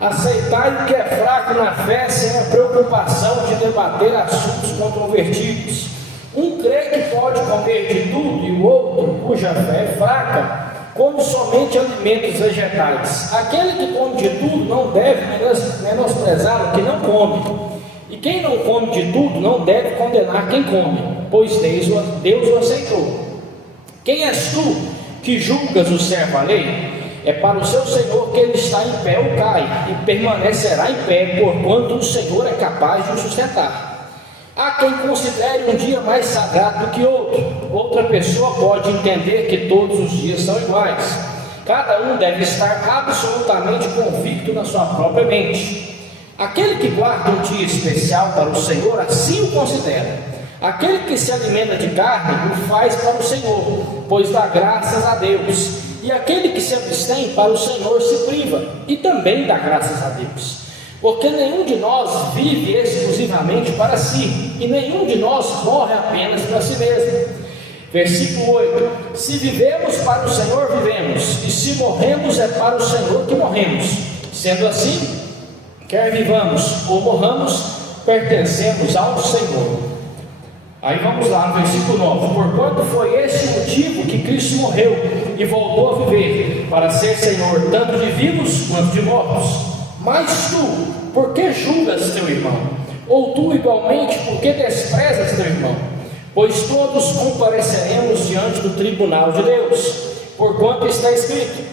Aceitai o que é fraco na fé sem a preocupação de debater assuntos controvertidos. Um crê que pode comer de tudo e o outro, cuja fé é fraca, come somente alimentos vegetais. Aquele que come de tudo não deve menosprezar o que não come. E quem não come de tudo não deve condenar quem come, pois Deus o aceitou. Quem és tu que julgas o servo alheio? É para o seu Senhor que ele está em pé ou cai, e permanecerá em pé, porquanto o Senhor é capaz de o sustentar. Há quem considere um dia mais sagrado do que outro. Outra pessoa pode entender que todos os dias são iguais. Cada um deve estar absolutamente convicto na sua própria mente. Aquele que guarda um dia especial para o Senhor, assim o considera. Aquele que se alimenta de carne, o faz para o Senhor, pois dá graças a Deus. E aquele que se abstém para o Senhor se priva, e também dá graças a Deus. Porque nenhum de nós vive exclusivamente para si, e nenhum de nós morre apenas para si mesmo. Versículo 8: se vivemos para o Senhor, vivemos, e se morremos é para o Senhor que morremos. Sendo assim, quer vivamos ou morramos, pertencemos ao Senhor. Aí vamos lá no versículo 9: porquanto foi esse o motivo que Cristo morreu e voltou a viver, para ser Senhor tanto de vivos quanto de mortos. Mas tu, por que julgas teu irmão? Ou tu igualmente, por que desprezas teu irmão? Pois todos compareceremos diante do tribunal de Deus. Porquanto está escrito: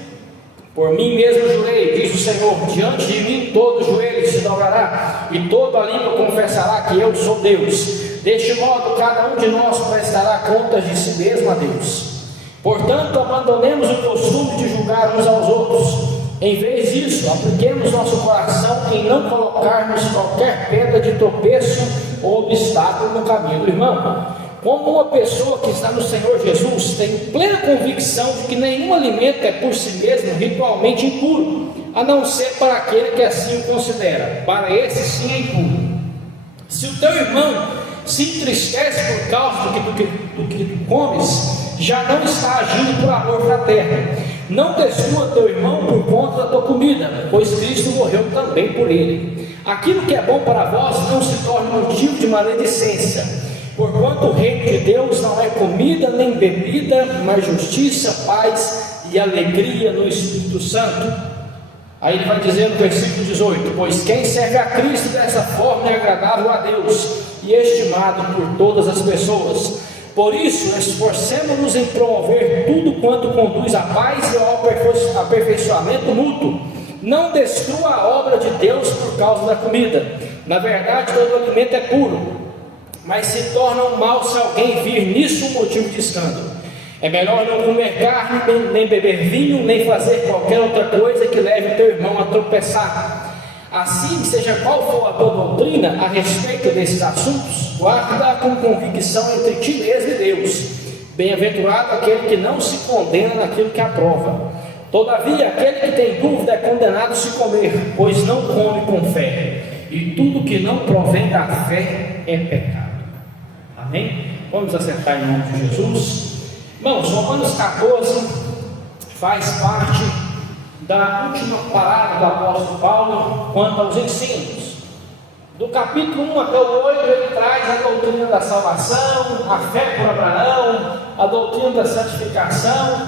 por mim mesmo jurei, diz o Senhor, diante de mim todo joelho se dobrará, e toda língua confessará que eu sou Deus. Deste modo, cada um de nós prestará contas de si mesmo a Deus. Portanto, abandonemos o costume de julgar uns aos outros. Em vez disso, apliquemos nosso coração em não colocarmos qualquer pedra de tropeço ou obstáculo no caminho do irmão. Como uma pessoa que está no Senhor Jesus tem plena convicção de que nenhum alimento é por si mesmo ritualmente impuro, a não ser para aquele que assim o considera. Para esse sim é impuro. Se o teu irmão se entristece por causa do que tu comes, já não está agindo por amor fraterno. Não destrua teu irmão por conta da tua comida, pois Cristo morreu também por ele. Aquilo que é bom para vós não se torne motivo de maledicência, porquanto o reino de Deus não é comida nem bebida, mas justiça, paz e alegria no Espírito Santo. Aí ele vai dizer no versículo 18: pois quem serve a Cristo dessa forma é agradável a Deus e estimado por todas as pessoas. Por isso, esforcemo-nos em promover tudo quanto conduz à paz e ao aperfeiçoamento mútuo. Não destrua a obra de Deus por causa da comida. Na verdade, todo alimento é puro, mas se torna um mal se alguém vir nisso um motivo de escândalo. É melhor não comer carne, nem beber vinho, nem fazer qualquer outra coisa que leve o teu irmão a tropeçar. Assim, seja qual for a tua doutrina a respeito desses assuntos, guarda com convicção entre ti mesmo e Deus. Bem-aventurado aquele que não se condena naquilo que aprova. Todavia, aquele que tem dúvida é condenado a se comer, pois não come com fé. E tudo que não provém da fé é pecado. Amém? Vamos assentar em nome de Jesus. Irmãos, Romanos 14 faz parte da última palavra do apóstolo Paulo quanto aos ensinos. Do capítulo 1 até o 8 ele traz a doutrina da salvação, a fé por Abraão, a doutrina da santificação.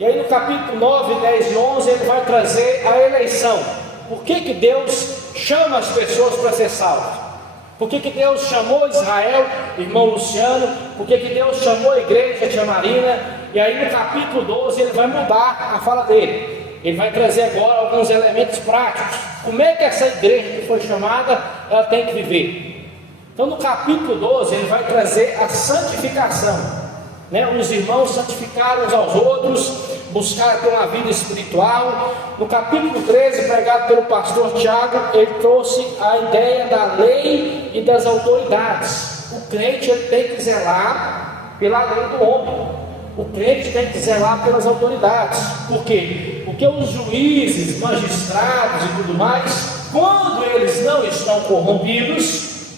E aí no capítulo 9, 10 e 11 ele vai trazer a eleição. Por que Deus chama as pessoas para ser salvas? Por que Deus chamou Israel, irmão Luciano? Por que Deus chamou a igreja, tia Marina? E aí no capítulo 12 ele vai mudar a fala dele. Ele vai trazer agora alguns elementos práticos. Como é que essa igreja que foi chamada, ela tem que viver? Então no capítulo 12 ele vai trazer a santificação, Os irmãos santificaram uns aos outros, buscaram ter uma vida espiritual. No capítulo 13, pregado pelo pastor Tiago, ele trouxe a ideia da lei e das autoridades. O crente ele tem que zelar pela lei do homem. O crente tem que zelar pelas autoridades. Por quê? Porque os juízes, magistrados e tudo mais, quando eles não estão corrompidos,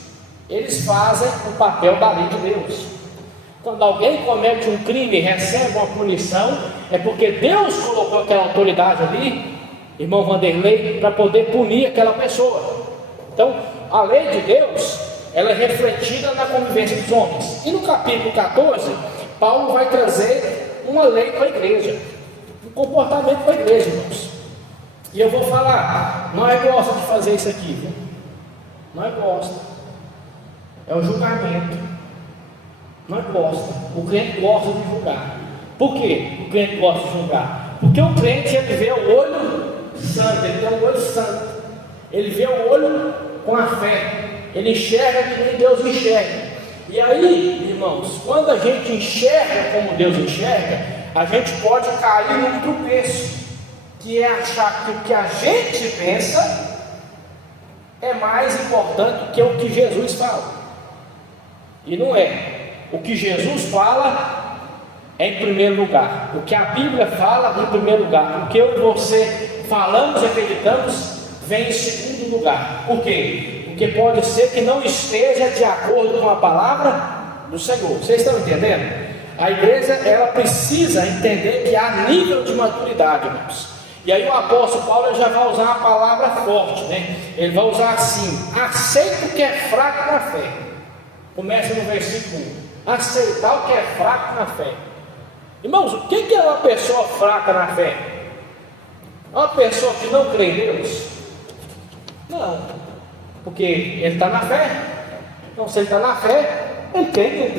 eles fazem o papel da lei de Deus. Quando alguém comete um crime e recebe uma punição, é porque Deus colocou aquela autoridade ali, irmão Vanderlei, para poder punir aquela pessoa. Então, a lei de Deus, ela é refletida na convivência dos homens. E no capítulo 14, Paulo vai trazer uma lei para a igreja, um comportamento para a igreja, irmãos. E eu vou falar, nós gosta de fazer isso aqui, viu? Nós gosta. É o julgamento. Nós gosta. O crente gosta de julgar. Por quê o crente gosta de julgar? Porque o crente, ele vê o olho santo, ele tem o olho santo. Ele vê o olho com a fé. Ele enxerga que nem Deus enxerga. E aí, irmãos, quando a gente enxerga como Deus enxerga, a gente pode cair num tropeço, que é achar que o que a gente pensa é mais importante do que o que Jesus fala. E não é. O que Jesus fala é em primeiro lugar. O que a Bíblia fala é em primeiro lugar. O que eu e você falamos e acreditamos vem em segundo lugar. Por quê? Porque pode ser que não esteja de acordo com a palavra do Senhor. Vocês estão entendendo? A igreja, ela precisa entender que há nível de maturidade, irmãos. E aí o apóstolo Paulo já vai usar uma palavra forte, né? Ele vai usar assim: aceita o que é fraco na fé. Começa no versículo 1. Aceitar o que é fraco na fé. Irmãos, o que é uma pessoa fraca na fé? Uma pessoa que não crê em Deus? Não, porque ele está na fé. Então, se ele está na fé, ele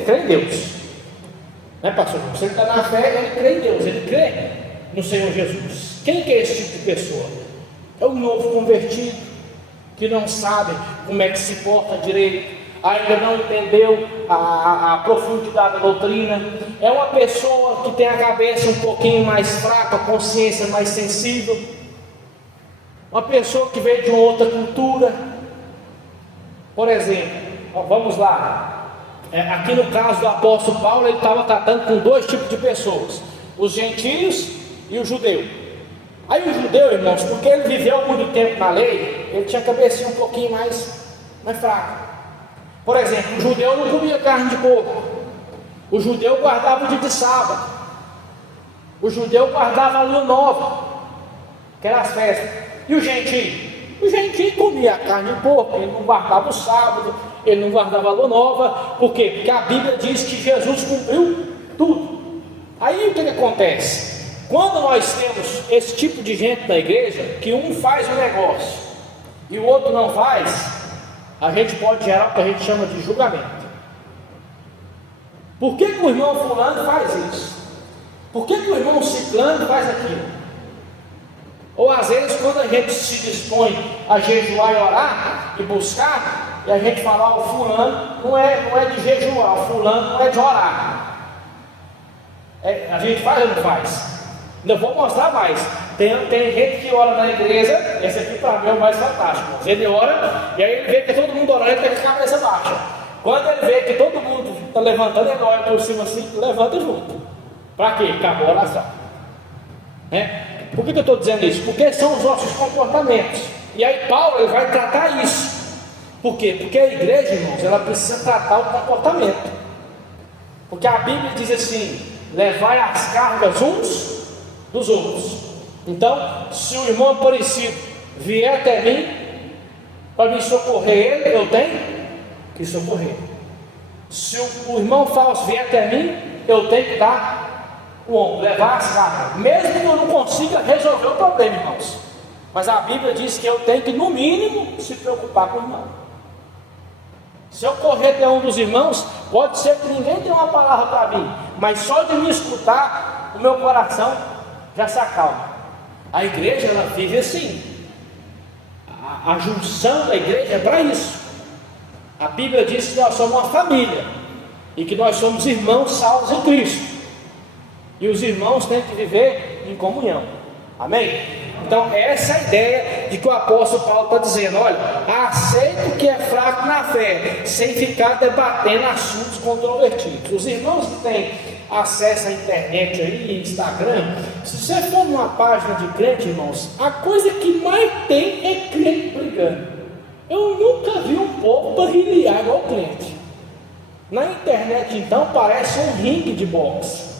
crê em Deus, né, pastor? Se ele está na fé, ele crê em Deus, ele crê no Senhor Jesus. Quem que é esse tipo de pessoa? É um novo convertido, que não sabe como é que se porta direito, ainda não entendeu a profundidade da doutrina. É uma pessoa que tem a cabeça um pouquinho mais fraca, a consciência mais sensível, uma pessoa que veio de uma outra cultura. Por exemplo, vamos lá, aqui no caso do apóstolo Paulo, ele estava tratando com dois tipos de pessoas: os gentios e o judeu. Aí o judeu, irmãos, porque ele viveu muito tempo na lei, ele tinha a cabecinha um pouquinho mais fraca. Por exemplo, o judeu não comia carne de porco. O judeu guardava o dia de sábado. O judeu guardava a lua nova, que era as festas. E o gentio? O gentio comia carne de porco. Ele não guardava o sábado, ele não guardava a lua nova. Por quê? Porque a Bíblia diz que Jesus cumpriu tudo. Aí o que acontece? Quando nós temos esse tipo de gente na igreja, que um faz o negócio e o outro não faz, a gente pode gerar o que a gente chama de julgamento. Por que o irmão fulano faz isso? Por que o irmão ciclano faz aquilo? Ou às vezes, quando a gente se dispõe a jejuar e orar e buscar, e a gente fala: o fulano não é de jejuar, o fulano não é de orar. A gente faz ou não faz? Ainda vou mostrar mais. Tem gente que ora na igreja. Esse aqui para mim é o mais fantástico. Ele ora e aí ele vê que todo mundo orando, ele tem a cabeça baixa. Quando ele vê que todo mundo está levantando, ele olha por cima assim, levanta junto. Para quê? Acabou a oração. Por que eu estou dizendo isso? Porque são os nossos comportamentos. E aí Paulo, ele vai tratar isso. Por quê? Porque a igreja, irmãos, ela precisa tratar o comportamento. Porque a Bíblia diz assim: levai as cargas uns dos outros. Então, se o irmão Aparecido vier até mim para me socorrer ele, eu tenho que socorrer. Se o irmão falso vier até mim, eu tenho que dar o ombro, levar as cargas, mesmo que eu não consiga resolver o problema, irmãos. Mas a Bíblia diz que eu tenho que, no mínimo, se preocupar com o irmão. Se eu correr até um dos irmãos, pode ser que ninguém tenha uma palavra para mim, mas só de me escutar, o meu coração já se acalma. A igreja, ela vive assim. A junção da igreja é para isso. A Bíblia diz que nós somos uma família e que nós somos irmãos salvos em Cristo, e os irmãos têm que viver em comunhão. Amém? Então essa é a ideia de que o apóstolo Paulo está dizendo: olha, aceita o que é fraco na fé, sem ficar debatendo assuntos controvertidos. Os irmãos que têm acesso à internet aí, Instagram, se você for numa página de crente, irmãos, a coisa que mais tem é crente brigando. Eu nunca vi um povo barrilhar igual crente. Na internet, então, parece um ringue de boxe.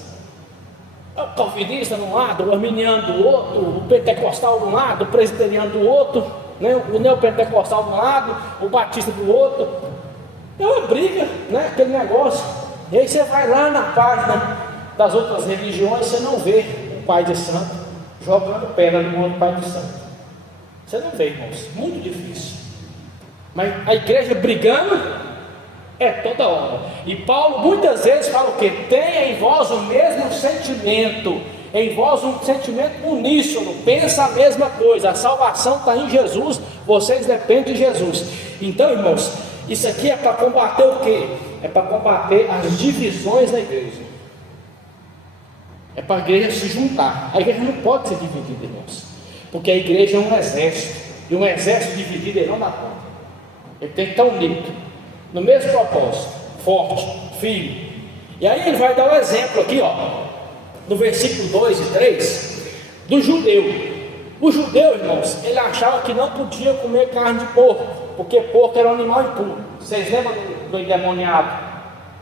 O calvinista de um lado, o arminiano do outro, o pentecostal de um lado, o presbiteriano do outro, né? O neopentecostal de um lado, o batista do outro. É uma briga, né? Aquele negócio. E aí você vai lá na página das outras religiões, você não vê o pai de santo jogando pedra no outro pai de santo. Você não vê, irmãos. Muito difícil. Mas a igreja brigando é toda hora. E Paulo muitas vezes fala o quê? Tenha em vós o mesmo sentimento, em vós um sentimento uníssono, pensa a mesma coisa, a salvação está em Jesus, vocês dependem de Jesus. Então, irmãos, isso aqui é para combater o quê? É para combater as divisões da igreja. É para a igreja se juntar. A igreja não pode ser dividida, irmãos, porque a igreja é um exército, e um exército dividido ele não dá conta. Ele tem que estar unido, no mesmo propósito, forte, firme. E aí ele vai dar um exemplo aqui, ó, no versículo 2 e 3, do judeu. O judeu, irmãos, ele achava que não podia comer carne de porco, porque porco era um animal impuro. Vocês lembram do endemoniado,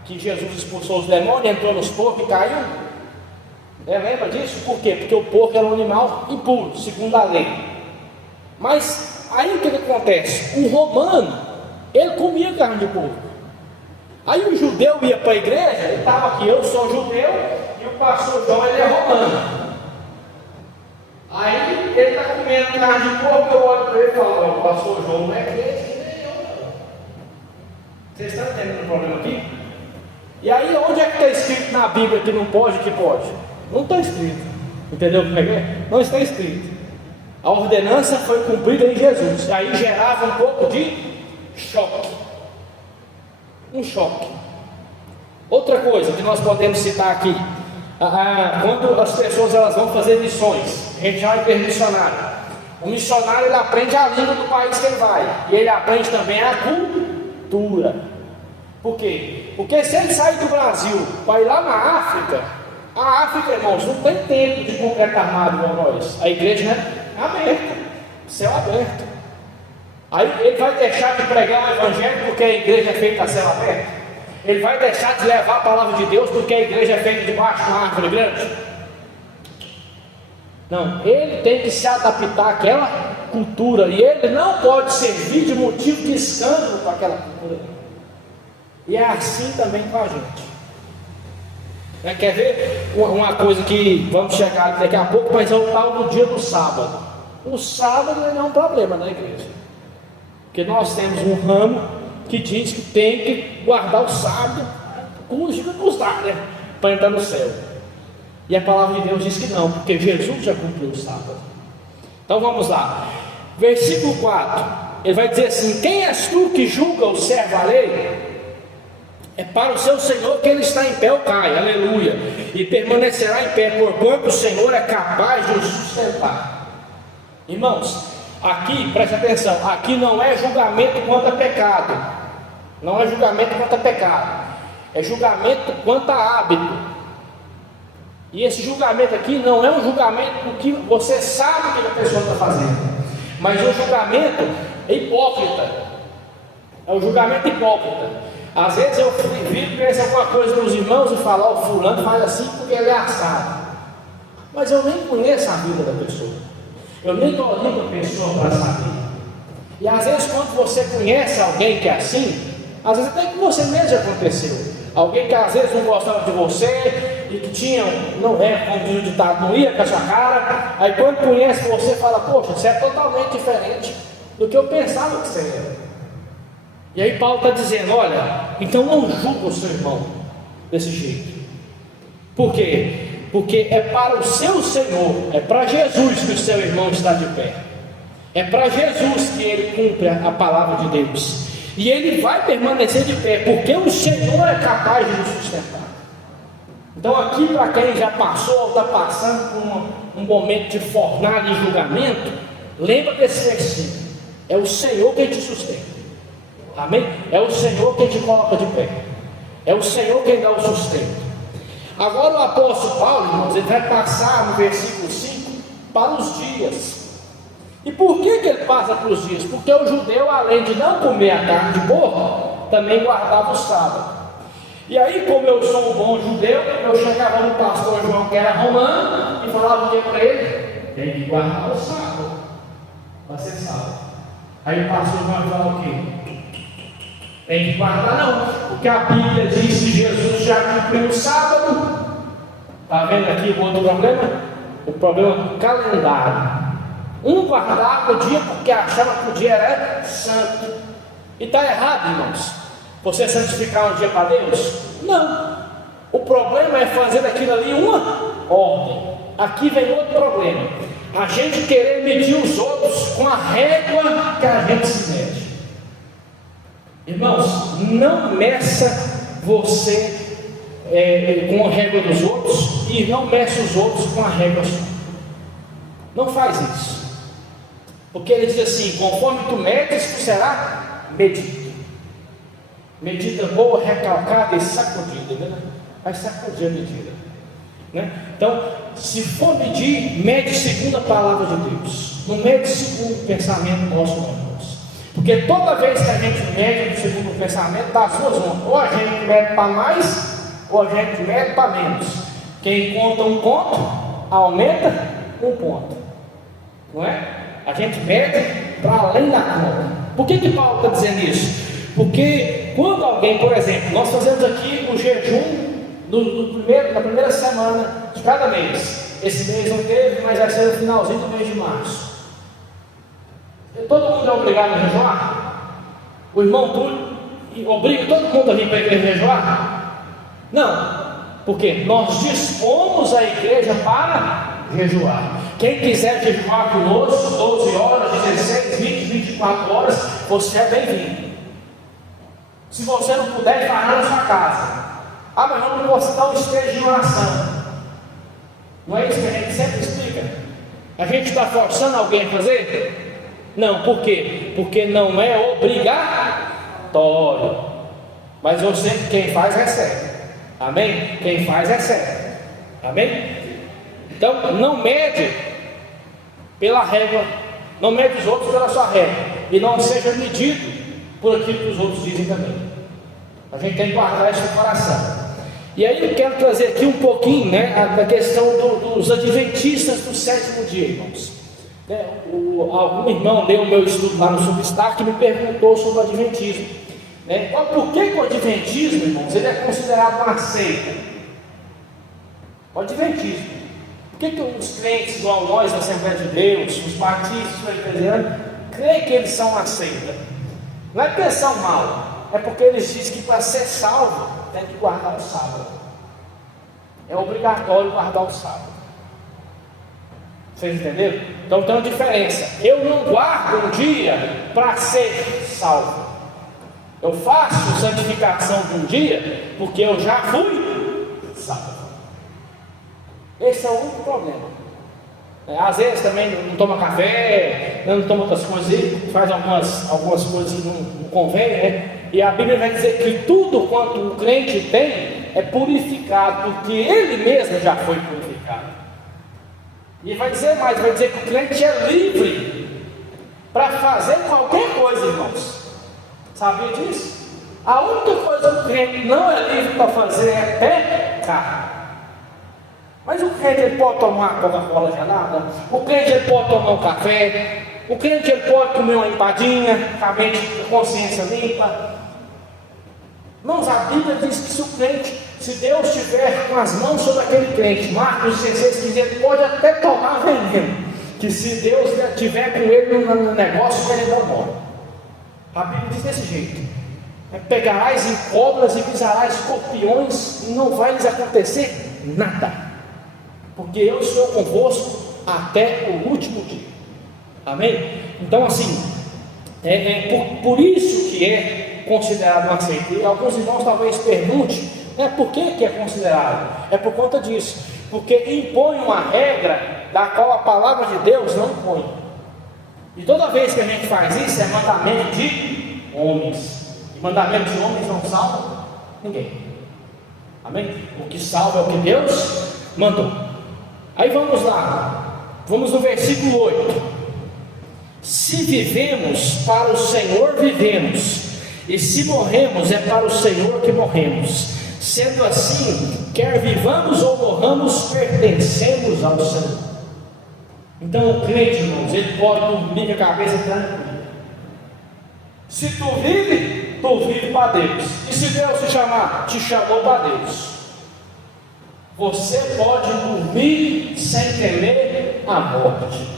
que Jesus expulsou os demônios, entrou nos porcos e caiu? Lembra disso? Por quê? Porque o porco era um animal impuro, segundo a lei. Mas aí o que acontece? O romano, ele comia carne de porco. Aí o judeu ia para a igreja, ele estava aqui, eu sou judeu, e o pastor João, ele é romano. Aí ele está comendo carne de porco, eu olho para ele e falo, o pastor João não é crente que nem eu não. Vocês estão entendendo o problema aqui? E aí onde é que está escrito na Bíblia que não pode e que pode? Não está escrito. Entendeu como é que é? Não está escrito. A ordenança foi cumprida em Jesus. Aí gerava um pouco de choque. Um choque. Outra coisa que nós podemos citar aqui, quando as pessoas elas vão fazer missões, a gente vai ver missionário. O missionário ele aprende a língua do país que ele vai, e ele aprende também a cultura. Por quê? Porque se ele sair do Brasil para ir lá na África, a África, irmãos, não tem tempo de concreto armado como nós. A igreja é aberta, céu aberto. Aí ele vai deixar de pregar o evangelho porque a igreja é feita a céu aberto? Ele vai deixar de levar a palavra de Deus porque a igreja é feita debaixo de uma árvore grande? Não, ele tem que se adaptar àquela cultura, e ele não pode servir de motivo de escândalo para aquela cultura. E é assim também com a gente. Quer ver uma coisa que vamos chegar daqui a pouco, mas é o tal do dia do sábado. O sábado não é um problema na igreja, porque nós temos um ramo que diz que tem que guardar o sábado, custe que custar, né? Para entrar no céu. E a palavra de Deus diz que não, porque Jesus já cumpriu o sábado. Então vamos lá, versículo 4, ele vai dizer assim: quem és tu que julga o servo alheio? É para o seu Senhor que ele está em pé ou cai, aleluia, e permanecerá em pé, porquanto o Senhor é capaz de o sustentar. Irmãos, aqui, preste atenção, aqui não é julgamento quanto a pecado, não é julgamento quanto a pecado, é julgamento quanto a hábito. E esse julgamento aqui não é um julgamento do que você sabe que a pessoa está fazendo, mas é um julgamento hipócrita, é um julgamento hipócrita. Às vezes eu viro e penso alguma coisa nos irmãos e falo, ó, o fulano faz assim porque ele é assado, mas eu nem conheço a vida da pessoa, eu nem estou olhando para a pessoa para saber. E às vezes quando você conhece alguém que é assim, às vezes até que você mesmo já aconteceu, alguém que às vezes não gostava de você e que tinha, não é, como diz o ditado, não ia com a sua cara, aí quando conhece você fala, poxa, você é totalmente diferente do que eu pensava que você era. E aí Paulo está dizendo, olha, então não julga o seu irmão desse jeito. Por quê? Porque é para o seu Senhor, é para Jesus que o seu irmão está de pé, é para Jesus que ele cumpre a palavra de Deus, e ele vai permanecer de pé, porque o Senhor é capaz de nos sustentar. Então aqui, para quem já passou ou está passando por um momento de fornalha e julgamento, lembra desse versículo, é o Senhor quem te sustenta. Amém? É o Senhor quem te coloca de pé, é o Senhor quem dá o sustento. Agora o apóstolo Paulo, irmãos, ele vai passar no versículo 5 para os dias. E por que ele passa para os dias? Porque o judeu, além de não comer a carne de porco, também guardava o sábado. E aí, como eu sou um bom judeu, eu chegava no pastor João, que era romano, e falava o que para ele? Tem que guardar o sábado para ser salvo. Aí o pastor João falava o quê? Tem que guardar não, porque a Bíblia diz que Jesus já cumpriu o sábado. Está vendo aqui o outro problema? O problema do calendário. Um guardava o dia porque achava que o dia era santo. E está errado, irmãos, você santificar um dia para Deus? Não. O problema é fazer daquilo ali uma ordem. Aqui vem outro problema: a gente querer medir os outros com a régua que a gente se mede. Irmãos, não meça você com a régua dos outros, e não meça os outros com a régua sua. Não faz isso, porque ele diz assim: conforme tu medes, tu será medido. Medida boa, recalcada e sacudida, né? Vai sacudir a medida, né? Então, se for medir, mede segundo a palavra de Deus, não mede segundo o pensamento nosso, não, irmãos. Porque toda vez que a gente mede segundo o pensamento, dá as duas mãos: ou a gente mede para mais, ou a gente mede para menos. Quem conta um ponto, aumenta um ponto, não é? A gente mede para além da conta. Por que Paulo está dizendo isso? Porque quando alguém, por exemplo, nós fazemos aqui o jejum na primeira semana de cada mês. Esse mês não teve, mas vai ser no finalzinho do mês de março. Todo mundo é obrigado a jejuar? O irmão Túlio obriga todo mundo a vir para a igreja jejuar? Não, porque nós dispomos a igreja para jejuar. Quem quiser jejuar conosco 12 horas, 16, 20, 24 horas, você é bem-vindo. Se você não puder, faz na sua casa. Ah, mas não posso dar um esteja de oração. Não é isso que a gente sempre explica? A gente está forçando alguém a fazer? Não, por quê? Porque não é obrigatório. Mas você, quem faz, recebe. Amém? Quem faz, recebe. Amém? Então, não mede pela régua, não mede os outros pela sua régua, e não seja medido por aquilo que os outros dizem também. A gente tem que guardar isso no coração. E aí eu quero trazer aqui um pouquinho, né, da questão dos adventistas do sétimo dia, irmãos. Algum irmão deu o meu estudo lá no Substack que me perguntou sobre o adventismo. Então, por que o adventismo, irmãos, ele é considerado uma seita? O adventismo. Por que os crentes, igual nós, da Assembleia de Deus, os batistas, os presbiterianos, creem que eles são uma seita? Não é porque eles são maus, é porque eles dizem que para ser salvo tem que guardar o sábado. É obrigatório guardar o sábado. Vocês entenderam? Então tem uma diferença. Eu não guardo um dia para ser salvo. Eu faço santificação de um dia porque eu já fui salvo. Esse é o único problema. Às vezes também não toma café, não toma outras coisas, faz algumas coisas que não convém, né? E a Bíblia vai dizer que tudo quanto o crente tem é purificado, porque ele mesmo já foi purificado. E vai dizer mais, vai dizer que o crente é livre para fazer qualquer coisa, irmãos. Sabia disso? A única coisa que o crente não é livre para fazer é pecar. Mas o crente ele pode tomar uma Coca-Cola gelada, o crente ele pode tomar um café, o crente ele pode comer uma empadinha, com a mente, com a consciência limpa. Irmãos, a Bíblia diz que se o crente, se Deus estiver com as mãos sobre aquele crente, Marcos 16, ele pode até tomar veneno, que se Deus estiver com ele no negócio, ele não morre. A Bíblia diz desse jeito: pegarás em cobras e pisarás escorpiões, e não vai lhes acontecer nada, porque eu estou convosco até o último dia. Amém? Então assim, por isso que é considerado uma seita. E alguns irmãos talvez perguntem, por que é considerado? É por conta disso, porque impõe uma regra da qual a palavra de Deus não impõe. E toda vez que a gente faz isso, é mandamento de homens, e mandamento de homens não salva ninguém. Amém? O que salva é o que Deus mandou. Aí vamos lá, vamos no versículo 8: se vivemos, para o Senhor vivemos, e se morremos, é para o Senhor que morremos. Sendo assim, quer vivamos ou morramos, pertencemos ao Senhor. Então o crente, irmãos, ele pode dormir com a cabeça tranquila. Se tu vive para Deus. E se Deus te chamou para Deus, você pode dormir sem temer a morte.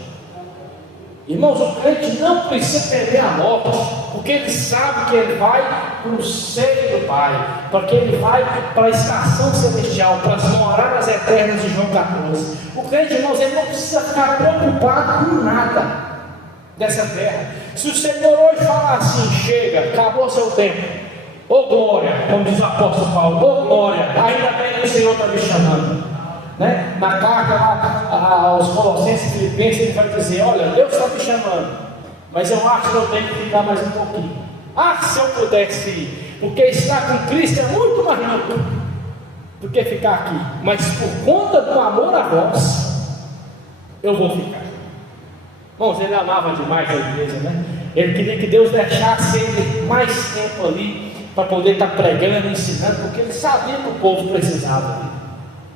Irmãos, o crente não precisa temer a morte, porque ele sabe que ele vai para o seio do Pai, porque ele vai para a estação celestial, para as moradas eternas de João 14. O crente, irmãos, ele não precisa ficar preocupado com nada dessa terra. Se o Senhor hoje falar assim: chega, acabou seu tempo, ô glória, como diz o apóstolo Paulo, ô glória, ainda bem que o Senhor está me chamando, né? Na carta lá aos Colossenses e Filipenses, ele vai dizer: olha, Deus está me chamando, mas eu acho que eu tenho que ficar mais um pouquinho. Se eu pudesse ir, porque estar com Cristo é muito mais louco do que ficar aqui, mas por conta do amor a vós, eu vou ficar. Irmãos, ele amava demais a igreja, né? Ele queria que Deus deixasse ele mais tempo ali, para poder estar pregando, ensinando, porque ele sabia que o povo precisava dele.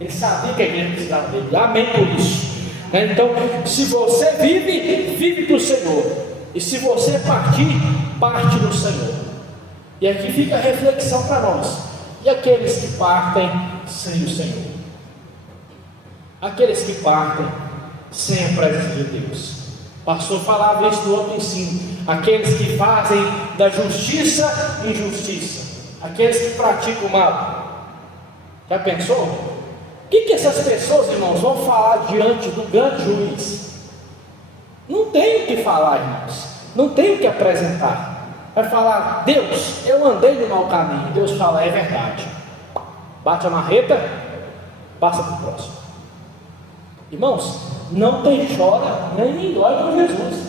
Ele sabia que a igreja precisava dele. Amém por isso. Então, se você vive para o Senhor. E se você partir, parte do Senhor. E aqui fica a reflexão para nós. E aqueles que partem sem o Senhor? Aqueles que partem sem a presença de Deus. O pastor falava isso no outro ensino. Aqueles que fazem da justiça injustiça. Aqueles que praticam o mal. Já pensou? O que essas pessoas, irmãos, vão falar diante do grande juiz? Não tem o que falar, irmãos. Não tem o que apresentar. Vai falar: Deus, eu andei no mau caminho. Deus fala: é verdade. Bate a marreta, passa para o próximo. Irmãos, não tem chora nem dói com Jesus.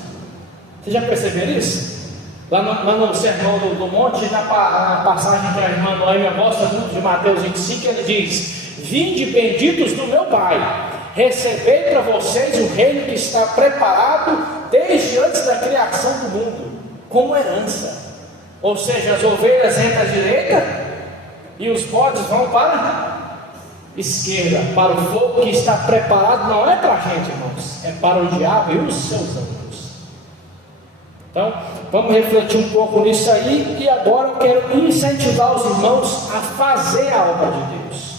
Vocês já perceberam isso? Lá no sermão do monte, na passagem que a irmã Noêmia gosta muito, de Mateus 25, ele diz: vinde benditos do meu Pai, recebei para vocês o reino que está preparado desde antes da criação do mundo, como herança. Ou seja, as ovelhas entram à direita e os bodes vão para a esquerda, para o fogo que está preparado. Não é para a gente, irmãos, é para o diabo e os seus anjos. Então, vamos refletir um pouco nisso aí. E agora eu quero incentivar os irmãos a fazer a obra de Deus,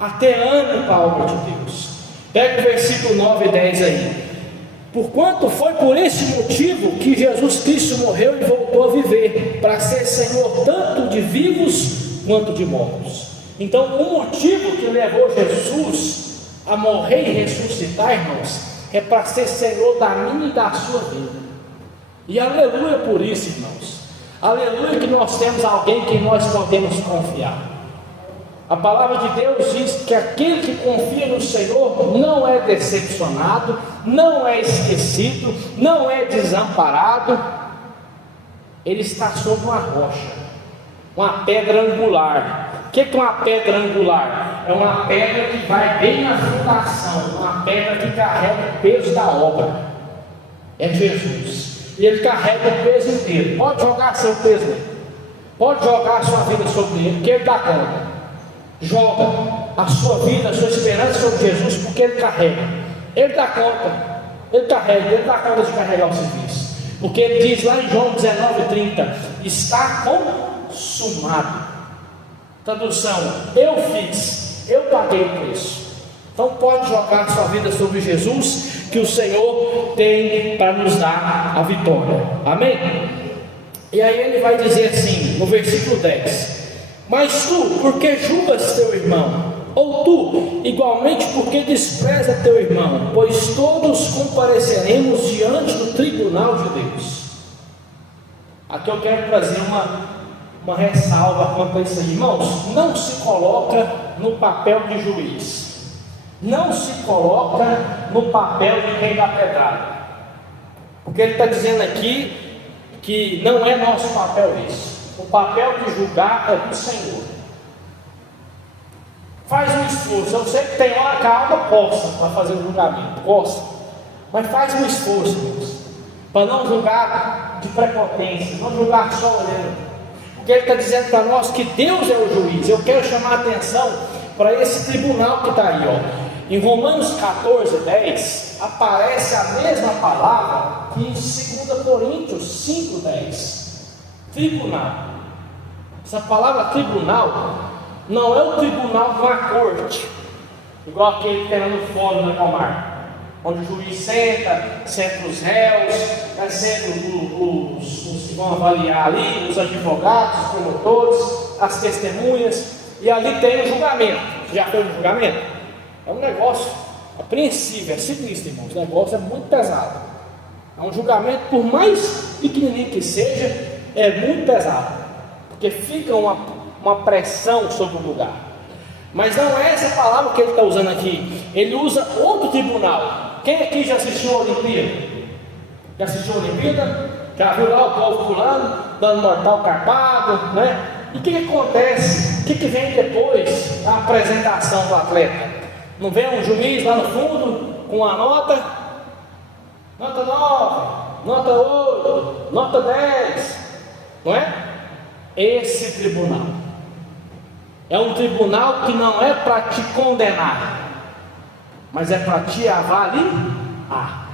a ter ânimo para a obra de Deus. Pega o versículo 9 e 10 aí. Porquanto foi por esse motivo que Jesus Cristo morreu e voltou a viver, para ser Senhor tanto de vivos quanto de mortos. Então, o motivo que levou Jesus a morrer e ressuscitar, irmãos, é para ser Senhor da minha e da sua vida. E aleluia por isso, irmãos. Aleluia que nós temos alguém que nós podemos confiar. A palavra de Deus diz que aquele que confia no Senhor não é decepcionado, não é esquecido, não é desamparado. Ele está sobre uma rocha, uma pedra angular. O que é uma pedra angular? É uma pedra que vai bem na fundação, uma pedra que carrega o peso da obra. É Jesus. E ele carrega o peso inteiro. Pode jogar seu peso nele, pode jogar a sua vida sobre ele, porque ele dá conta. Joga a sua vida, a sua esperança sobre Jesus, porque ele carrega. Ele dá conta. Ele carrega, ele dá conta de carregar o serviço. Porque ele diz lá em João 19:30: está consumado. Tradução: eu fiz, eu paguei o preço. Então pode jogar a sua vida sobre Jesus, que o Senhor tem para nos dar a vitória. Amém? E aí ele vai dizer assim, no versículo 10: mas tu, porque julgas teu irmão? Ou tu, igualmente, porque despreza teu irmão? Pois todos compareceremos diante do tribunal de Deus. Aqui eu quero trazer uma ressalva quanto a isso aí. Irmãos, não se coloca no papel de juiz. Não se coloca no papel de quem dá pedrada. Porque ele está dizendo aqui que não é nosso papel isso. O papel de julgar é do Senhor. Faz um esforço. Eu sei que tem hora que a alma coça para fazer o julgamento, coça. Mas faz um esforço, irmãos, para não julgar de prepotência, não julgar só olhando. Porque ele está dizendo para nós que Deus é o juiz. Eu quero chamar a atenção para esse tribunal que está aí, ó. Em Romanos 14, 10, aparece a mesma palavra que em 2 Coríntios 5, 10. Tribunal. Essa palavra tribunal não é o tribunal de uma corte, igual aquele que tem lá no fórum da Comar, onde o juiz senta os réus, senta os que vão avaliar ali, os advogados, os promotores, as testemunhas, e ali tem o julgamento. Você já fez o julgamento? É um negócio apreensível, é sinistro, irmãos. O negócio é muito pesado. É um julgamento, por mais pequenininho que seja, é muito pesado, porque fica uma pressão sobre o lugar. Mas não é essa palavra que ele está usando aqui. Ele usa outro tribunal. Quem aqui já assistiu a Olimpíada? Já assistiu a Olimpíada? Já viu lá o povo pulando, dando mortal carpado, né? E o que acontece? O que vem depois da apresentação do atleta? Não vem um juiz lá no fundo com a nota 9, nota 8, nota 10, não é? Esse tribunal é um tribunal que não é para te condenar, mas é para te avaliar.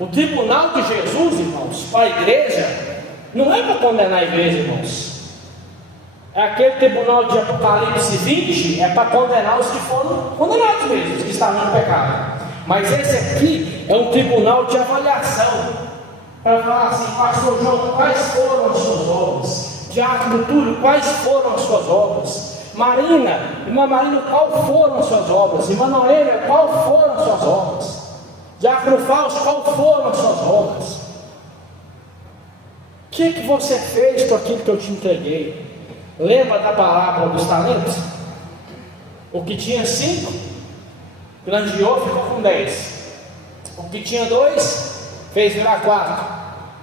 O tribunal de Jesus, irmãos, para a igreja, não é para condenar a igreja, irmãos. É aquele tribunal de Apocalipse 20, é para condenar os que foram condenados mesmo, os que estavam no pecado. Mas esse aqui é um tribunal de avaliação, para falar assim: pastor João, quais foram as suas obras? Diácono Túlio, quais foram as suas obras? Marina, irmã Marina, qual foram as suas obras? Irmã Noêmia, qual foram as suas obras? Diácono Fausto, qual foram as suas obras? O que você fez com aquilo que eu te entreguei? Lembra da parábola dos talentos? O que tinha 5, granjeou, ficou com 10. O que tinha 2, fez virar 4.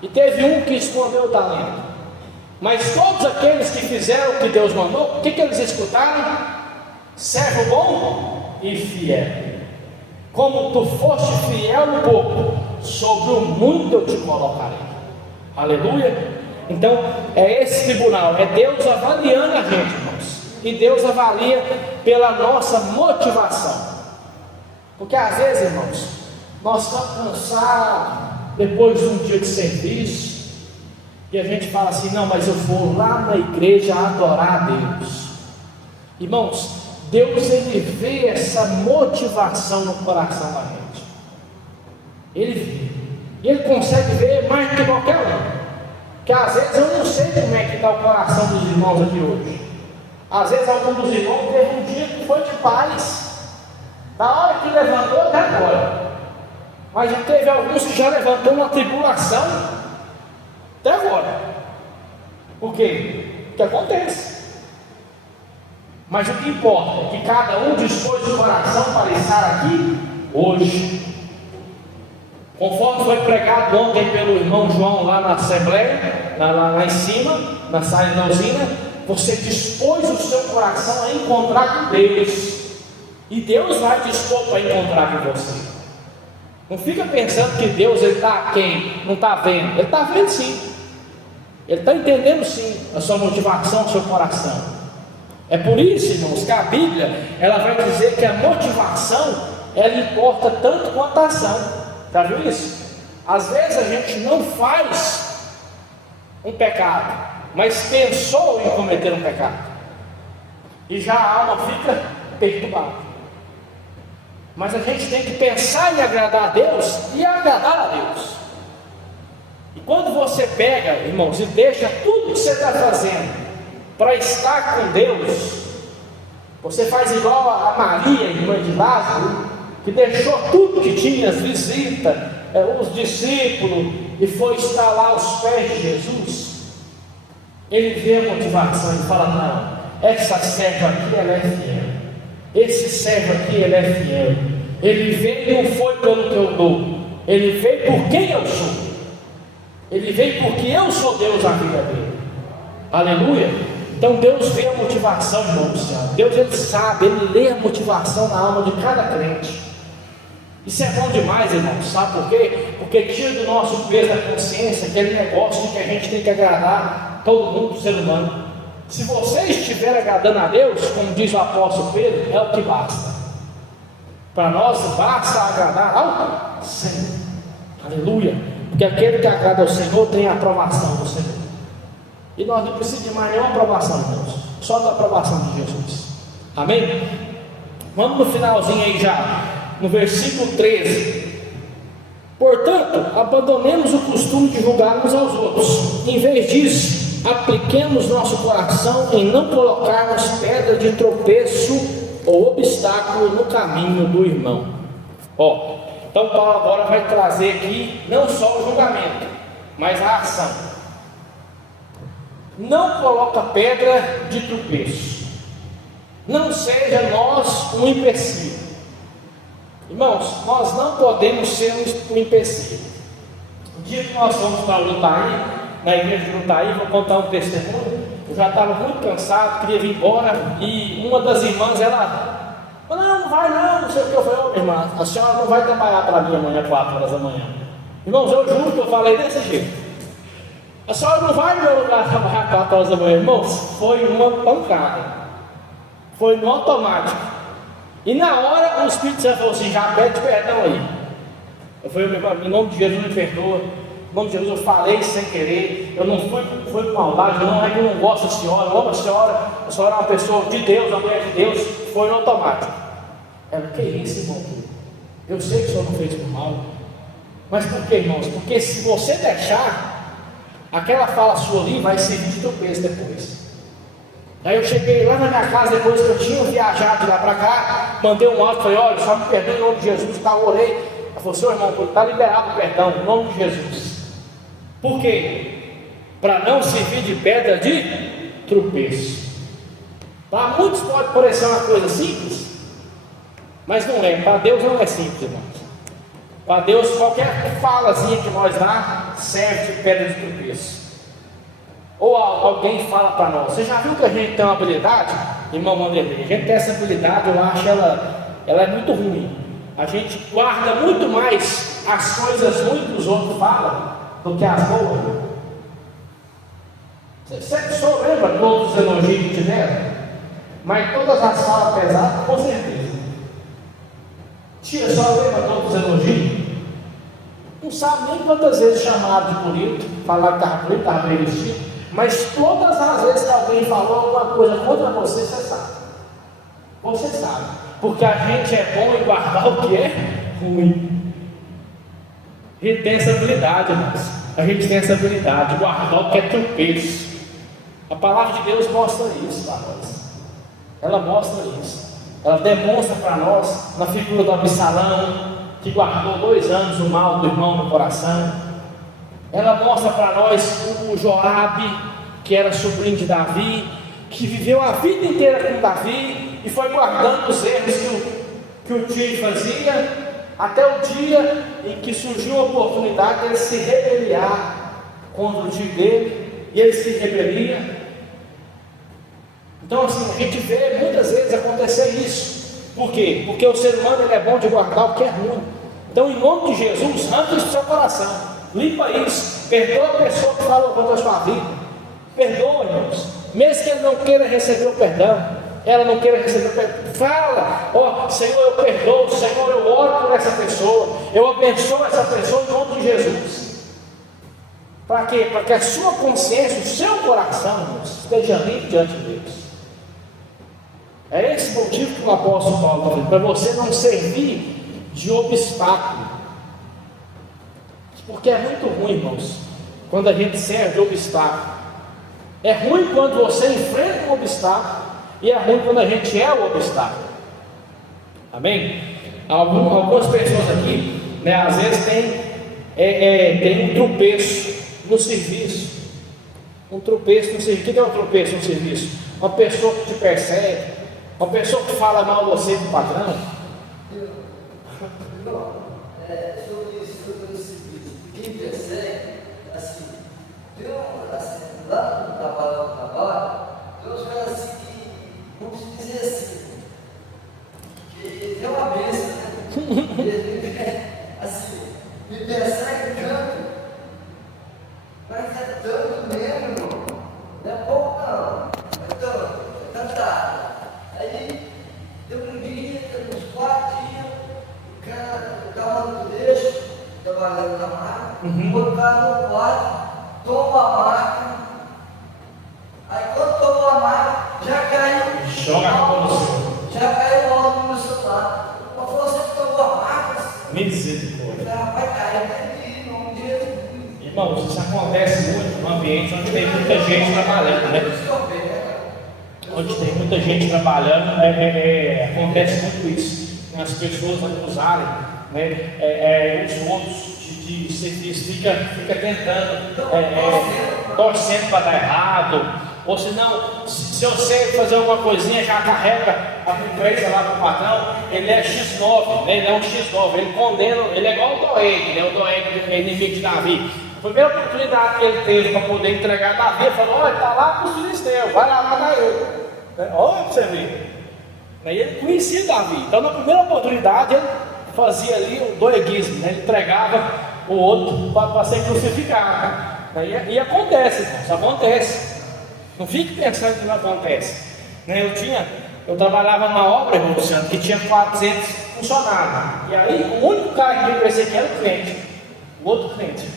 E teve um que escondeu o talento. Mas todos aqueles que fizeram o que Deus mandou, o que eles escutaram? Servo bom e fiel. Como tu foste fiel no pouco, sobre o muito eu te colocarei. Aleluia. Então, é esse tribunal, é Deus avaliando a gente, irmãos. E Deus avalia pela nossa motivação. Porque às vezes, irmãos, nós estamos cansados depois de um dia de serviço, e a gente fala assim: não, mas eu vou lá na igreja adorar a Deus. Irmãos, Deus, ele vê essa motivação no coração da gente. Ele vê, e ele consegue ver mais do que qualquer um. Que às vezes eu não sei como é que está o coração dos irmãos aqui hoje. Às vezes algum dos irmãos teve um dia que foi de paz, na hora que levantou até agora. Mas já teve alguns que já levantou uma tribulação até agora. Por quê? O que acontece? Mas o que importa é que cada um dispôs do coração para estar aqui hoje. Conforme foi pregado ontem pelo irmão João lá na Assembleia, lá em cima, na sala da usina, você dispôs o seu coração a encontrar com Deus, e Deus vai dispor para encontrar com você. Não fica pensando que Deus está aquém, não está vendo. Ele está vendo sim, Ele está entendendo sim a sua motivação, o seu coração. É por isso, irmãos, que a Bíblia ela vai dizer que a motivação ela importa tanto quanto a ação. Já viu isso? Às vezes a gente não faz um pecado, mas pensou em cometer um pecado, e já a alma fica perturbada. Mas a gente tem que pensar em agradar a Deus e agradar a Deus. E quando você pega, irmãos, e deixa tudo que você está fazendo para estar com Deus, você faz igual a Maria, irmã de Lázaro, que deixou tudo que tinha, as visitas, os discípulos, e foi estar lá aos pés de Jesus. Ele vê a motivação e fala: não, essa serva aqui ela é fiel, esse servo aqui ele é fiel, ele veio e não foi pelo que eu dou, ele veio por quem eu sou, ele veio porque eu sou Deus na vida dele. Aleluia. Então Deus vê a motivação, irmão do céu. Deus ele sabe, ele lê a motivação na alma de cada crente. Isso é bom demais, irmão. Sabe por quê? Porque tira do nosso peso da consciência aquele negócio de que a gente tem que agradar todo mundo, ser humano. Se você estiver agradando a Deus, como diz o apóstolo Pedro, é o que basta. Para nós basta agradar ao Senhor. Aleluia. Porque aquele que agrada ao Senhor tem a aprovação do Senhor. E nós não precisamos de mais nenhuma aprovação de Deus, só da aprovação de Jesus. Amém? Vamos no finalzinho aí já, no versículo 13. Portanto, abandonemos o costume de julgar uns aos outros. Em vez disso, apliquemos nosso coração em não colocarmos pedra de tropeço ou obstáculo no caminho do irmão. Então Paulo agora vai trazer aqui não só o julgamento, mas a ação. Não coloca pedra de tropeço. Não seja nós um empecilho. Irmãos, nós não podemos ser um empecilho. O dia que nós fomos para o Lutaí, na igreja de Lutaí, vou contar um testemunho. Eu já estava muito cansado, queria vir embora. E uma das irmãs, ela falou: não vai não sei o que. Eu falei: irmã, a senhora não vai trabalhar para mim amanhã, 4 horas da manhã. Irmãos, eu juro que eu falei desse jeito. A senhora não vai no meu lugar trabalhar 4 horas da manhã. Irmãos, foi uma pancada. Foi no automático. E na hora o Espírito Santo falou assim: já pede perdão aí. Eu falei: em nome de Jesus me perdoa. Em nome de Jesus eu falei sem querer. Eu não fui com maldade. Não é que eu não gosto da senhora. Eu amo a senhora. A senhora é uma pessoa de Deus, uma mulher de Deus. Foi no automático. Ela: que isso, irmão? Eu sei que o senhor não fez por mal. Mas por que, irmãos? Porque se você deixar, aquela fala sua ali vai servir de tropeço depois. Aí eu cheguei lá na minha casa, depois que eu tinha viajado de lá para cá, mandei um áudio, falei: olha, só me perdoe em nome de Jesus, tá, orei. Ela falou: seu irmão, está liberado o perdão, em nome de Jesus. Por quê? Para não servir de pedra de tropeço. Para muitos pode parecer uma coisa simples, mas não é. Para Deus não é simples, irmãos. Para Deus, qualquer falazinha que nós dá serve de pedra de tropeço. Ou alguém fala para nós: você já viu que a gente tem uma habilidade? Irmão André, a gente tem essa habilidade, eu acho ela é muito ruim. A gente guarda muito mais as coisas ruins que os outros falam do que as boas. Você só lembra de todos os elogios que tiveram? Mas todas as falas pesadas, com certeza. Tia, só lembra todos os elogios? Não sabe nem quantas vezes chamaram de bonito, falaram que estava bonito, estava bem vestido. Mas todas as vezes que alguém falou alguma coisa contra você, você sabe. Você sabe. Porque a gente é bom em guardar o que é ruim. A gente tem essa habilidade, irmãos. A gente tem essa habilidade de guardar o que é tropeço. A palavra de Deus mostra isso para nós. Ela mostra isso. Ela demonstra para nós, na figura do Absalão, que guardou 2 anos o mal do irmão no coração. Ela mostra para nós o Joabe, que era sobrinho de Davi, que viveu a vida inteira com Davi e foi guardando os erros que o tio fazia, até o dia em que surgiu a oportunidade de ele se rebeliar contra o tio dele, e ele se rebelia. Então assim, a gente vê muitas vezes acontecer isso. Por quê? Porque o ser humano ele é bom de guardar o que é ruim. Então, em nome de Jesus, arranca isso do seu coração. Limpa isso, perdoa a pessoa que falou contra a sua vida. Perdoa, irmãos. Mesmo que ele não queira receber o perdão, ela não queira receber o perdão, fala: ó, Senhor, eu perdoo, Senhor, eu oro por essa pessoa, eu abençoo essa pessoa em nome de Jesus. Para quê? Para que a sua consciência, o seu coração, irmãos, esteja limpo diante de Deus. É esse o motivo que o apóstolo Paulo está dizendo, para você não servir de obstáculo. Porque é muito ruim, irmãos, quando a gente serve de obstáculo. É ruim quando você enfrenta um obstáculo, e é ruim quando a gente é o obstáculo. Amém? Algumas pessoas aqui, né, às vezes tem um tropeço no serviço. Um tropeço no serviço. O que é um tropeço no serviço? Uma pessoa que te persegue, uma pessoa que fala mal de você do patrão. Quem persegue, assim, lá no trabalho, tem uns caras assim que, vamos dizer assim, que é uma bênção, né? Assim, me persegue tanto, mas é tanto mesmo, irmão. põe o cara no quarto, toma a máquina. Aí quando tomou a máquina, já caiu. Joga a culpa no Senhor. Já caiu o áudio no meu celular. Mas você que tomou a máquina. Misericórdia. Vai cair até em nome de Jesus. Irmãos, isso acontece muito no ambiente onde tem muita gente trabalhando, né? Onde tem muita gente trabalhando, acontece muito isso. As pessoas usarem, né, os outros de serviço, fica tentando, torcendo para dar errado. Ou se não, se você fazer alguma coisinha, já carrega a empresa lá do patrão, ele é X9, né? Ele é um X9, ele condena, ele é igual o Doeg, né? O Doeg é inimigo de Davi. A primeira oportunidade que ele teve para poder entregar Davi, ele falou: olha, está lá com os filisteus, vai lá matar eu. Olha para você ver. Aí ele conhecia Davi, então na primeira oportunidade ele fazia ali o doeguismo, né? Ele entregava o outro para ser crucificado. Né? E acontece, irmãos, acontece. Não fique pensando que não acontece. Né? Eu trabalhava numa obra, irmão Luciano, que tinha 400 funcionários. E aí o único cara que veio crescer aqui era o cliente, o outro cliente.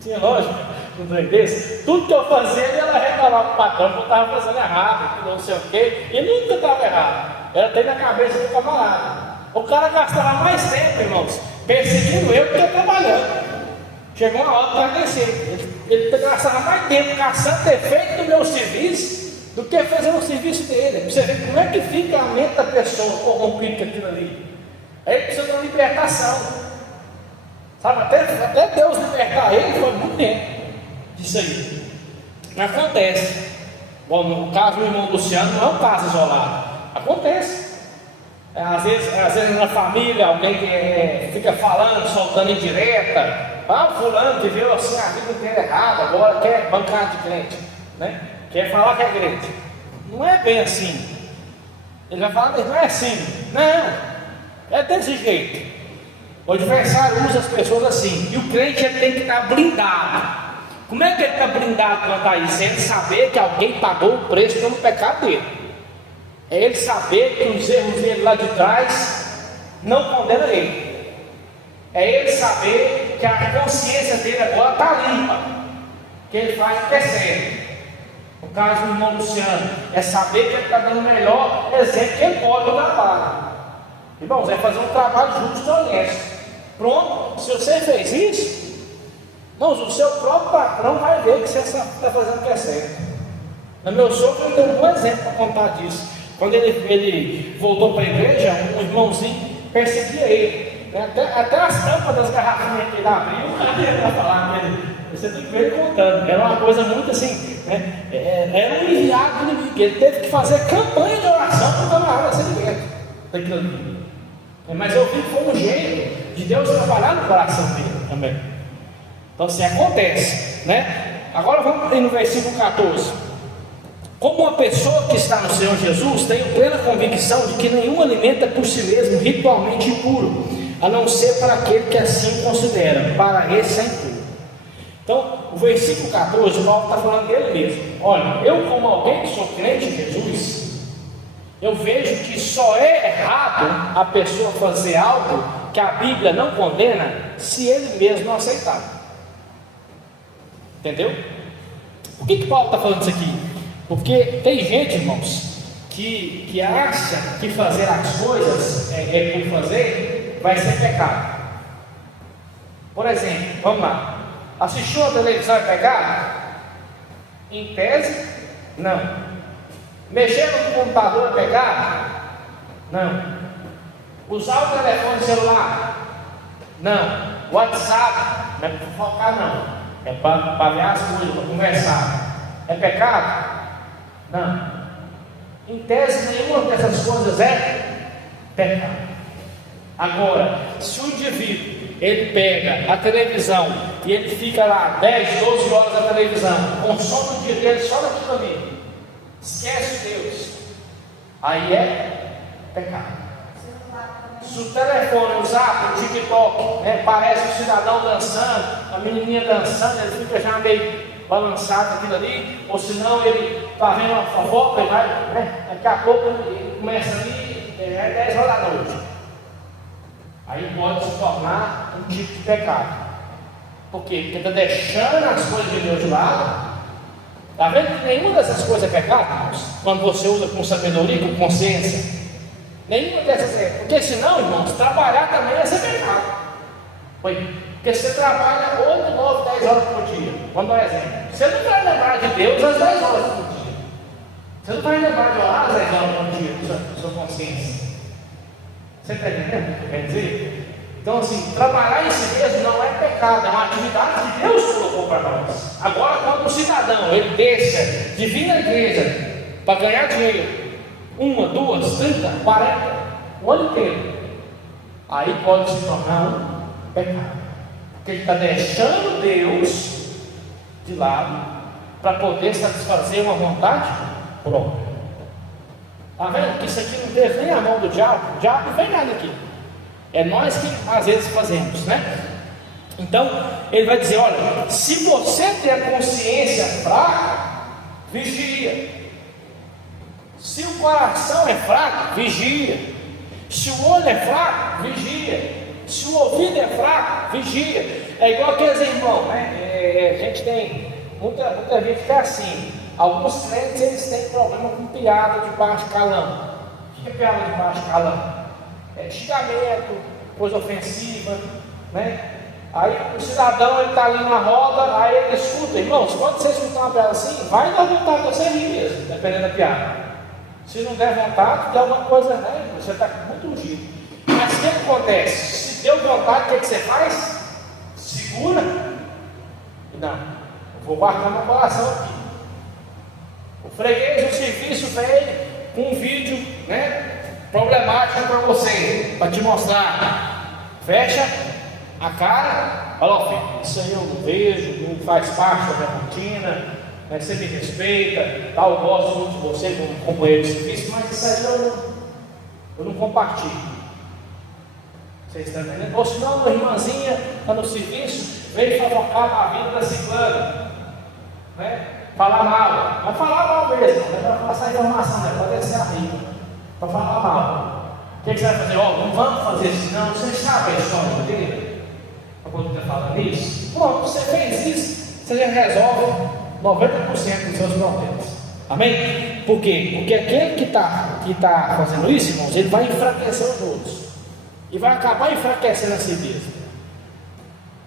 Tinha lógica, um trem desse. Tudo que eu fazia, ele ia reclamar para o patrão que eu estava fazendo errado, não sei o quê. E nunca estava errado. Era até na cabeça do camarada. O cara gastava mais tempo, irmãos, perseguindo eu do que trabalhando. Chegou uma hora para agradecer. Ele gastava mais tempo caçando defeito do meu serviço do que fazendo o serviço dele. Pra você ver como é que fica a mente da pessoa corrompida com aquilo ali. Aí ele precisa de uma libertação. Sabe, até Deus libertar ele foi muito tempo disso aí. Mas acontece. Bom, no caso do irmão Luciano não é um caso isolado. Acontece. Às vezes na família alguém fica falando, soltando indireta. Ah, fulano viveu assim a vida inteira errada, agora quer bancar de crente, né? Quer falar que é crente. Não é bem assim. Ele vai falar, mas não é assim. Não, é desse jeito. O adversário usa as pessoas assim. E o crente tem que estar blindado. Como é que ele está blindado quanto a isso? É ele saber que alguém pagou o preço pelo pecado dele. É ele saber que os erros dele lá de trás não condenam ele. É ele saber que a consciência dele agora está limpa, que ele faz o que é certo. No caso do irmão Luciano, é saber que ele está dando o melhor exemplo que ele pode no trabalho. Irmãos, é fazer um trabalho justo e honesto. Pronto, se você fez isso, irmãos, o seu próprio patrão vai ver que você está fazendo o que é certo. No meu sogro, ele deu um bom exemplo para contar disso. Quando ele voltou para a igreja, um irmãozinho perseguia ele. Até as tampas das garrafinhas que ele abriu, o cara ia falar com ele. Você tem que ver ele contando. Era uma coisa muito assim, né? Era um enviado do inimigo. Ele teve que fazer campanha de oração para o camarada ser liberto daquilo ali. Mas eu vi que foi um jeito de Deus trabalhar no coração dele também. Então assim, acontece, né? Agora vamos no versículo 14. Como uma pessoa que está no Senhor Jesus tem plena convicção de que nenhum alimento é por si mesmo ritualmente impuro, a não ser para aquele que assim considera, para esse é impuro. Então, o versículo 14, Paulo está falando dele mesmo. Olha, eu como alguém que sou crente em Jesus, eu vejo que só é errado a pessoa fazer algo que a Bíblia não condena, se ele mesmo não aceitar. Entendeu? Por que Paulo está falando isso aqui? Porque tem gente, irmãos, que acha que fazer as coisas por fazer vai ser pecado. Por exemplo, vamos lá. Assistiu a televisão é pecado? Em tese, não. Mexer no computador é pecado? Não. Usar o telefone celular? Não. WhatsApp? Não é para focar, não. É para ver as coisas, para conversar. É pecado? Não. Em tese, nenhuma dessas coisas é pecado. Agora, se o indivíduo ele pega a televisão e ele fica lá 10, 12 horas na televisão, consome o dia dele só naquilo ali, esquece Deus, aí é pecado. Se o telefone usar o TikTok, parece um cidadão dançando, a menininha dançando, ele fica já meio balançado aquilo ali, ou senão ele está vendo uma fofoca e vai, daqui a pouco ele começa ali, 10 horas da noite. Aí pode se tornar um tipo de pecado. Por quê? Porque está deixando as coisas de Deus de lado. Está vendo que nenhuma dessas coisas é pecado, irmãos? Quando você usa com sabedoria, com consciência. Nenhuma dessas é. Porque senão, irmãos, trabalhar também é ser pecado. Porque você trabalha 8, 9, 10 horas por dia. Vamos dar um exemplo. Você não vai lembrar de Deus às 10 horas por dia. Você não vai lembrar de orar às 10 horas por dia, com sua consciência. Você está entendendo o que eu quero dizer? Então, assim, trabalhar em si mesmo não é pecado, é uma atividade que Deus colocou para nós. Agora, quando o cidadão ele deixa de vir na igreja para ganhar dinheiro, 1, 2, 30, 40, o ano inteiro, aí pode se tornar um pecado, porque ele está deixando Deus de lado para poder satisfazer uma vontade própria. Está vendo que isso aqui não teve nem a mão do diabo? O diabo não fez nada aqui. É nós que às vezes fazemos, né? Então, ele vai dizer: olha, se você tem a consciência fraca, vigia. Se o coração é fraco, vigia. Se o olho é fraco, vigia. Se o ouvido é fraco, vigia. É igual aqueles irmãos, né? A gente tem muita gente que é assim. Alguns crentes eles têm problema com piada de baixo calão. O que é piada de baixo calão? É xingamento, coisa ofensiva, né? Aí o cidadão ele está ali na roda, aí ele escuta, irmãos, quando você escutar uma piada assim, vai dar vontade de você rir mesmo, dependendo da piada. Se não der vontade, tem alguma coisa, né? Você está muito ungido. Mas o que acontece? Se deu vontade, o que você faz? Segura. Não, vou guardar meu coração aqui. O freguês do serviço veio com um vídeo, né? Problemática para você, para te mostrar. Fecha a cara, fala: ó, filho, isso aí eu não vejo, não faz parte da minha rotina, né? Você me respeita, tal, eu gosto muito de você como companheiro de serviço, mas isso aí eu não compartilho. Vocês estão entendendo? Ou senão uma irmãzinha está no serviço, veio fofocar na vida da ciclana, né? Falar mal, mas falar mal mesmo, não é para passar informação, né? Para descer a riba. Para falar mal. O que você vai fazer? Não vamos fazer isso, não. Você sabe a história dele? Para poder estar falando isso? Pronto, você fez isso, você já resolve 90% dos seus problemas. Amém? Por quê? Porque aquele que está fazendo isso, irmãos, ele vai enfraquecer os outros. E vai acabar enfraquecendo a si mesmo.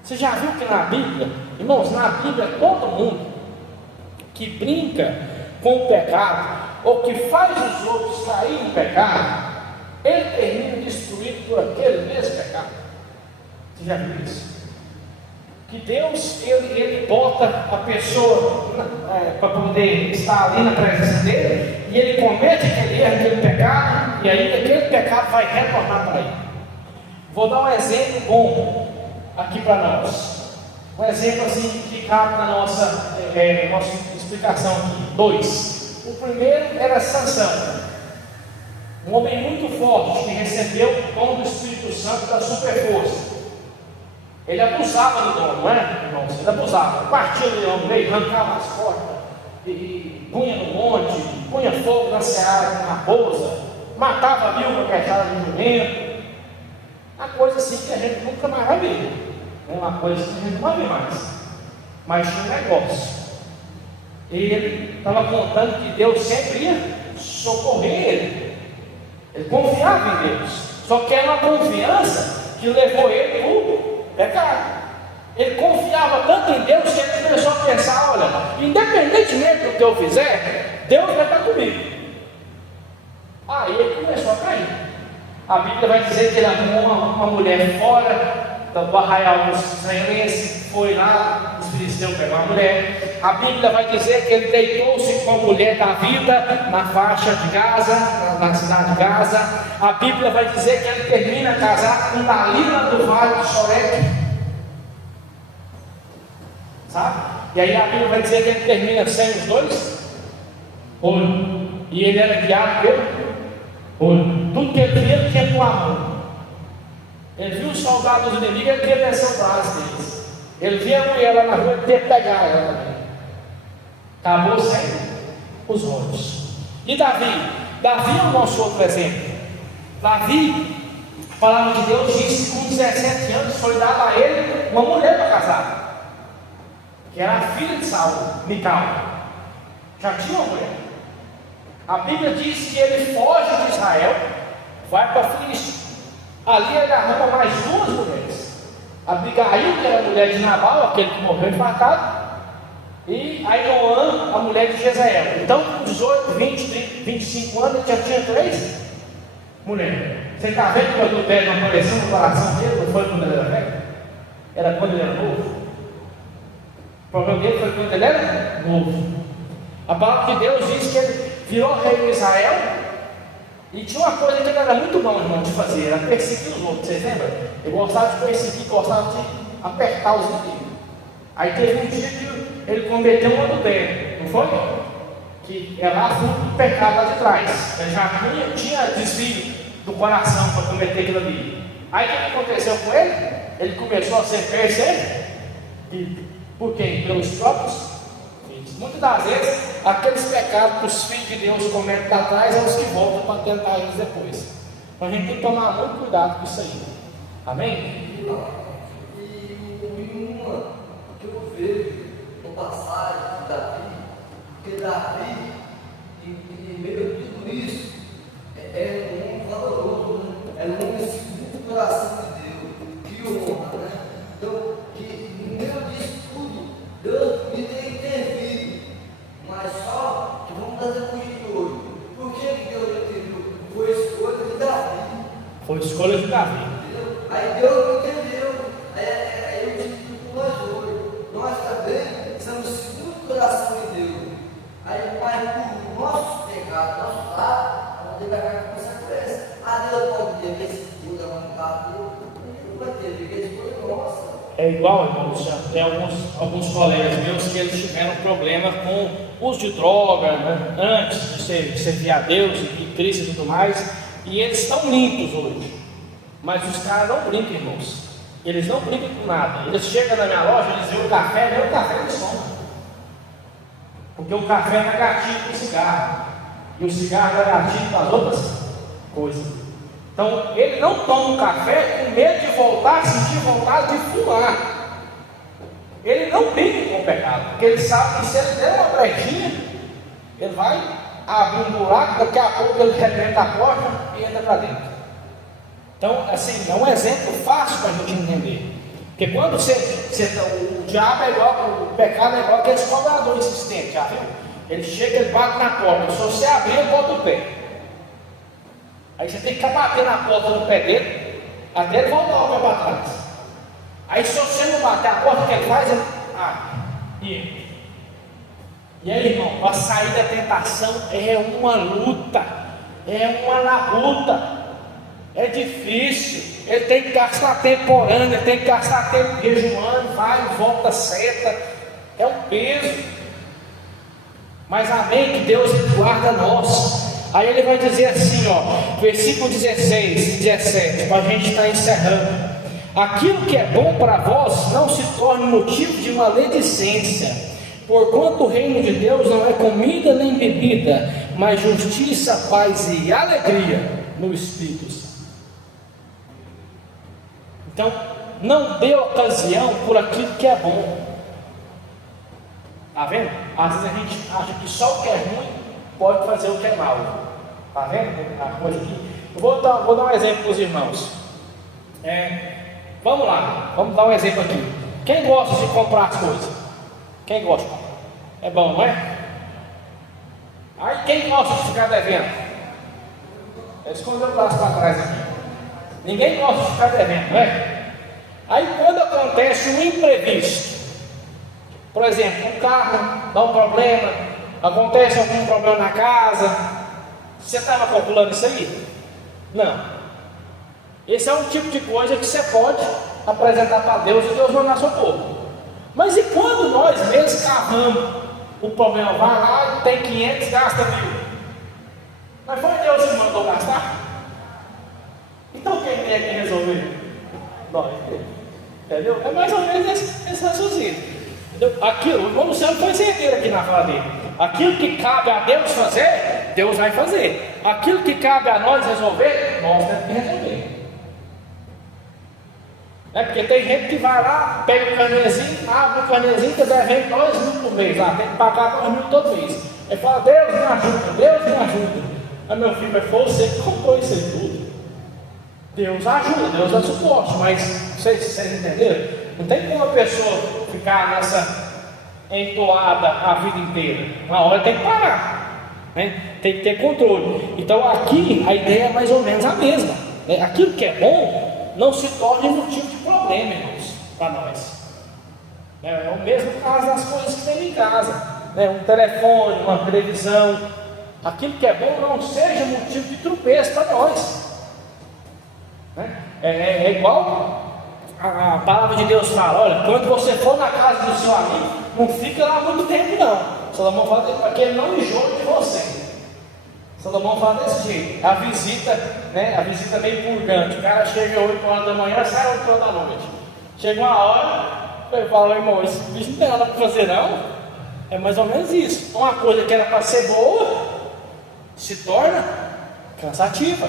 Você já viu que na Bíblia, irmãos, na Bíblia, todo mundo que brinca com o pecado, ou que faz os outros cair em pecado, ele termina destruído por aquele mesmo pecado. Você já viu isso? Que Deus, ele bota a pessoa para poder estar ali na presença dele, e ele comete aquele erro, aquele pecado, e aí aquele pecado vai retornar para ele. Vou dar um exemplo bom aqui para nós. Um exemplo assim que cabe na nossa explicação aqui. 2. O primeiro era Sansão, um homem muito forte que recebeu o dom do Espírito Santo da superforça. Ele abusava do dom, não é, irmãos? Ele abusava, partia o leão no meio, arrancava as cordas, e punha no monte, punha fogo na seara, na raposa, matava 1000 caquejadas de jumento. Uma coisa assim que a gente nunca mais vai ver, uma coisa que a gente não vai ver mais. Mas tinha um negócio. Ele estava contando que Deus sempre ia socorrer ele. Ele confiava em Deus. Só que era uma confiança que levou ele para o pecado. Ele confiava tanto em Deus que ele começou a pensar: olha, independentemente do que eu fizer, Deus vai estar comigo. Aí ele começou a cair. A Bíblia vai dizer que ele arrumou uma mulher fora do arraial dos israelenses, foi lá, os filisteus pegaram a mulher. A Bíblia vai dizer que ele deitou-se com a mulher da vida na faixa de Gaza, na cidade de Gaza. A Bíblia vai dizer que ele termina casado com Dalila do Vale de Sorek, sabe? E aí a Bíblia vai dizer que ele termina sem os dois olhos, e ele era guiado pelo olho. Tudo que ele via, ele tinha com amor. Ele viu os soldados inimigos, ele queria descer o braço deles. Ele via a mulher lá na rua, ele queria pegar ela também. Acabou sem os olhos. E Davi? Davi é o nosso outro exemplo. Davi, a palavra de Deus diz que com 17 anos foi dada a ele uma mulher para casar. que era a filha de Saul, Mical. Já tinha uma mulher. A Bíblia diz que ele foge de Israel, vai para a Filístia. Ali ele arruma mais duas mulheres. Abigail, que era a mulher de Nabal, aquele que morreu enforcado, e Ainoã, a mulher de Jezreel. Então, com 18, 20, 30, 25 anos, ele já tinha 3 mulheres. Você está vendo que o adultério não apareceu no coração dele? Não foi quando ele era velho? Era quando ele era novo. O problema dele foi quando ele era novo. A palavra de Deus diz que ele virou rei de Israel. E tinha uma coisa que ele era muito bom, irmão, de fazer: era perseguir os outros. Vocês lembram? Ele gostava de perseguir, gostava de apertar os inimigos. Aí teve um dia que ele cometeu um adultério, não foi? Que é lá fruto do pecado lá de trás. Ele já tinha desvio do coração para cometer aquilo ali. Aí o que aconteceu com ele? Ele começou a ser perseguido. Por quem? Pelos próprios filhos. Muitas das vezes, aqueles pecados que os filhos de Deus cometem lá atrás são os que voltam para tentar eles depois. Então a gente tem que tomar muito cuidado com isso aí. Amém? E uma que eu vejo no passagem de Davi, que Davi, em meio a tudo isso, é um homem valoroso, né? É um homem segundo o coração de Deus, que honra, né? Então, que no meio disso tudo, Deus me tem intervido, mas só que vamos fazer com de hoje. Por que Deus interviu? Foi escolha de Davi. Foi escolha de Davi. Entendeu? Aí Deus não entendeu. Aí eu digo com nós hoje. Nós também somos segundo o coração de Deus. Aí, mas por nosso pecado, nosso lado, vamos ter que pagar com consequência. Deus pode ter esse tudo a vontade dele. Ele não vai ter, porque esse tudo é nossa. É igual, irmãos, já tem alguns colegas meus que eles tiveram problema com uso de droga, né? Antes de servir a Deus e Cristo e tudo mais, e eles estão limpos hoje. Mas os caras não brincam, irmãos. Eles não brincam com nada. Eles chegam na minha loja, eles veem o café, nem o café eles tomam. Porque o café é gatilho para o cigarro, e o cigarro é gatilho para as outras coisas. Então, ele não toma um café com medo de voltar a sentir vontade de fumar. Ele não brinca com o pecado, porque ele sabe que se ele der uma brechinha, ele vai abrir um buraco, daqui a pouco ele rebenta a porta e entra para dentro. Então, assim, é um exemplo fácil para a gente entender. Porque quando o diabo é igual, o pecado é igual aquele cobrador insistente, já viu? Ele chega, ele bate na porta, se você abrir, ele bota o pé. Aí você tem que ficar batendo na porta no pé dele, até ele voltar o pé para trás. Aí se você não bater a porta, o que ele faz? Ele E aí, irmão, a sair da tentação é uma luta, é uma labuta, é difícil. Ele tem que gastar tempo orando, ele tem que gastar tempo jejuando, vai e volta seta, é um peso. Mas amém, que Deus guarda nós. Aí ele vai dizer assim, versículo 16 e 17, para a gente estar encerrando: aquilo que é bom para vós não se torne motivo de maledicência, porquanto o reino de Deus não é comida nem bebida, mas justiça, paz e alegria no Espírito Santo. Então, não dê ocasião por aquilo que é bom. Está vendo? Às vezes a gente acha que só o que é ruim pode fazer o que é mal. Está vendo a coisa aqui? Eu vou dar um exemplo para os irmãos. Vamos lá, vamos dar um exemplo aqui. Quem gosta de comprar as coisas? Quem gosta de comprar? É bom, não é? Aí quem gosta de ficar devendo? Eu escondi o braço para trás aqui. Ninguém gosta de ficar devendo, não é? Aí quando acontece um imprevisto, por exemplo, um carro dá um problema, acontece algum problema na casa, você estava calculando isso aí? Não. Esse é um tipo de coisa que você pode apresentar para Deus e Deus vai dar socorro. Mas e quando nós mesmos cavamos o problema? Vai lá, tem 500, gasta 1000. Mas foi Deus que mandou gastar? Então quem tem que resolver? Nós. Entendeu? É mais ou menos esse raciocínio. Aquilo, o irmão Luciano foi certeiro aqui na fala dele. Aquilo que cabe a Deus fazer, Deus vai fazer. Aquilo que cabe a nós resolver, nós temos que resolver. Porque tem gente que vai lá, pega o canezinho, abre o canezinho, que devendo 2 mil por mês, lá, tem que pagar 2 mil todo mês. Ele fala, Deus me ajuda, Deus me ajuda. Aí meu filho, foi você que comprou isso aí tudo. Deus ajuda, Deus dá suporte, mas vocês entenderam? Não tem como a pessoa ficar nessa entoada a vida inteira. Uma hora tem que parar, né? Tem que ter controle. Então aqui a ideia é mais ou menos a mesma, né? Aquilo que é bom não se torne motivo de problema, irmãos, para nós. É o mesmo caso das coisas que tem em casa, né? Um telefone, uma televisão. Aquilo que é bom não seja motivo de tropeço para nós, né? É igual a palavra de Deus fala: olha, quando você for na casa do seu amigo, não fica lá muito tempo não. Salomão fala para que ele não enjoe de você. Salomão fala desse jeito. A visita, né? A visita meio purgante. O cara chega 8 horas da manhã, sai 8 horas da noite. Chega uma hora, eu falo, irmão, esse bicho não tem nada para fazer não. É mais ou menos isso. Uma coisa que era para ser boa se torna cansativa.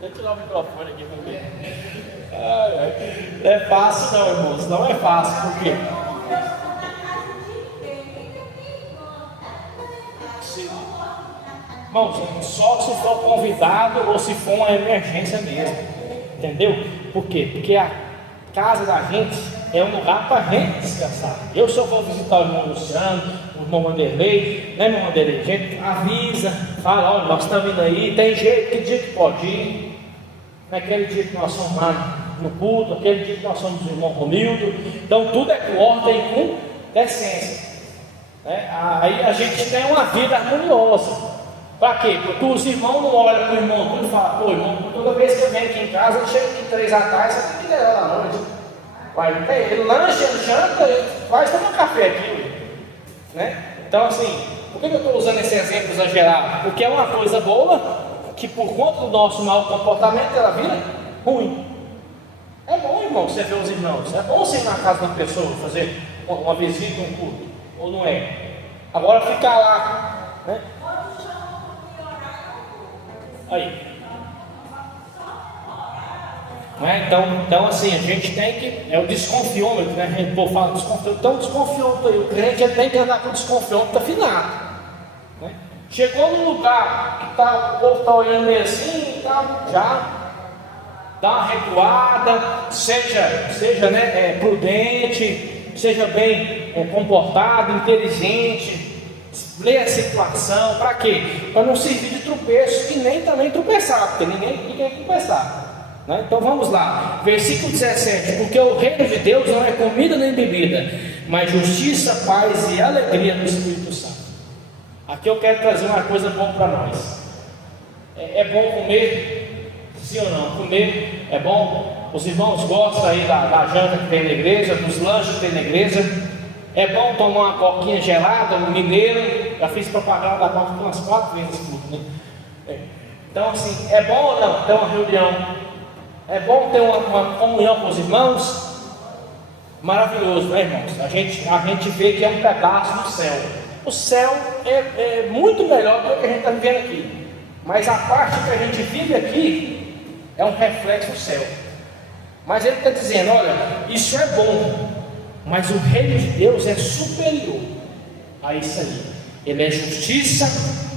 Deixa eu tirar o microfone aqui para ver. Não é fácil não, irmãos. Não é fácil, por quê? Irmãos, só se for convidado ou se for uma emergência mesmo. Entendeu? Por quê? Porque a casa da gente é um lugar para a gente descansar. Eu, se eu for visitar o irmão Luciano, o irmão Wanderlei, né, irmão Wanderlei? A gente avisa, fala, olha, nós estamos indo aí, tem jeito, que dia que pode ir? Naquele dia que nós somos lá no culto, aquele dia que nós somos o irmão Romildo. Então tudo é com ordem e com decência, né? Aí a gente tem uma vida harmoniosa. Para quê? Porque os irmãos não olham para o irmão e falam, pô, irmão, toda vez que eu venho aqui em casa, eu chego aqui 3 da tarde, você tem que ir lá à noite. Vai, não tem, ele lancha, ele janta, ele vai tomar café aqui, né? Então assim, por que eu estou usando esse exemplo exagerado? Porque é uma coisa boa, que por conta do nosso mau comportamento, ela vira ruim. É bom, irmão, você ver os irmãos. É bom você ir na casa de uma pessoa, fazer uma visita, um culto, ou não é? Agora ficar lá, né? Aí. Né? Então assim, a gente tem que, é o desconfiômetro, né? A gente fala desconfiômetro, então desconfiômetro aí, o crente ele tem que andar com o desconfiômetro afinado, né? Chegou num lugar que o povo está olhando meio assim, já dá uma recuada, seja né, prudente, seja bem comportado, inteligente. Lê a situação, para quê? Para não servir de tropeço e nem também tropeçar, porque ninguém quer tropeçar, né? Então vamos lá, versículo 17: porque o reino de Deus não é comida nem bebida, mas justiça, paz e alegria no Espírito Santo. Aqui eu quero trazer uma coisa boa para nós. É bom comer? Sim ou não? Comer é bom? Os irmãos gostam aí da janta que tem na igreja, dos lanches que tem na igreja. É bom tomar uma coquinha gelada, um mineiro. Já fiz propaganda da coca umas 4 vezes, né? Então assim, é bom ou não ter uma reunião? É bom ter uma comunhão com os irmãos? Maravilhoso, né, irmãos? A gente vê que é um pedaço do céu. O céu é muito melhor do que o que a gente está vivendo aqui. Mas a parte que a gente vive aqui é um reflexo do céu. Mas ele está dizendo, olha, isso é bom, mas o reino de Deus é superior a isso aí. Ele é justiça,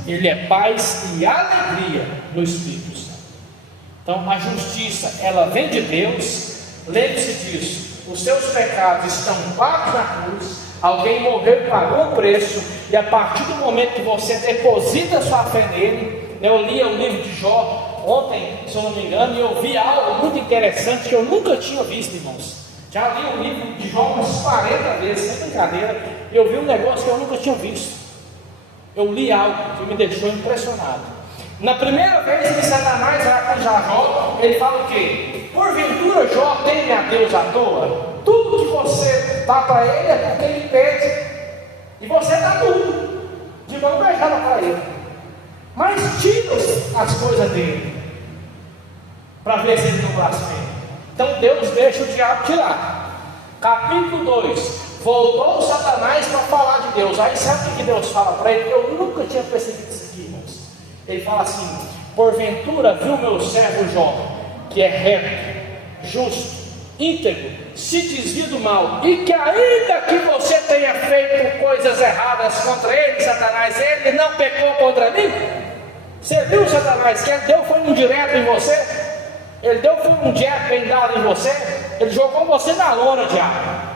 ele é paz e alegria no Espírito Santo. Então a justiça, ela vem de Deus. Lembre-se disso, os seus pecados estão pagos na cruz. Alguém morreu e pagou o preço. E a partir do momento que você deposita sua fé nele, eu li o livro de Jó ontem, se eu não me engano, e eu vi algo muito interessante que eu nunca tinha visto, irmãos. Já li o livro de Jó umas 40 vezes, sem brincadeira, e eu vi um negócio que eu nunca tinha visto. Eu li algo que me deixou impressionado. Na primeira vez que Satanás vai acusar Jó, ele fala o quê? Porventura Jó teme a Deus à toa? Tudo que você dá para ele é porque ele pede, e você dá tudo, de mão beijada para ele. Mas tira as coisas dele, para ver se ele não blasfema. Então Deus deixa o diabo tirar. Capítulo 2: voltou Satanás para falar de Deus. Aí sabe o que Deus fala para ele? Eu nunca tinha percebido isso aqui, irmãos. Ele fala assim: porventura viu meu servo Jó, que é reto, justo, íntegro, se desvia do mal, e que ainda que você tenha feito coisas erradas contra ele, Satanás, ele não pecou contra mim? Você viu, Satanás, que ele deu foi um direto em você? Ele deu foi um jab bem dado em você? Ele jogou você na lona, diabo.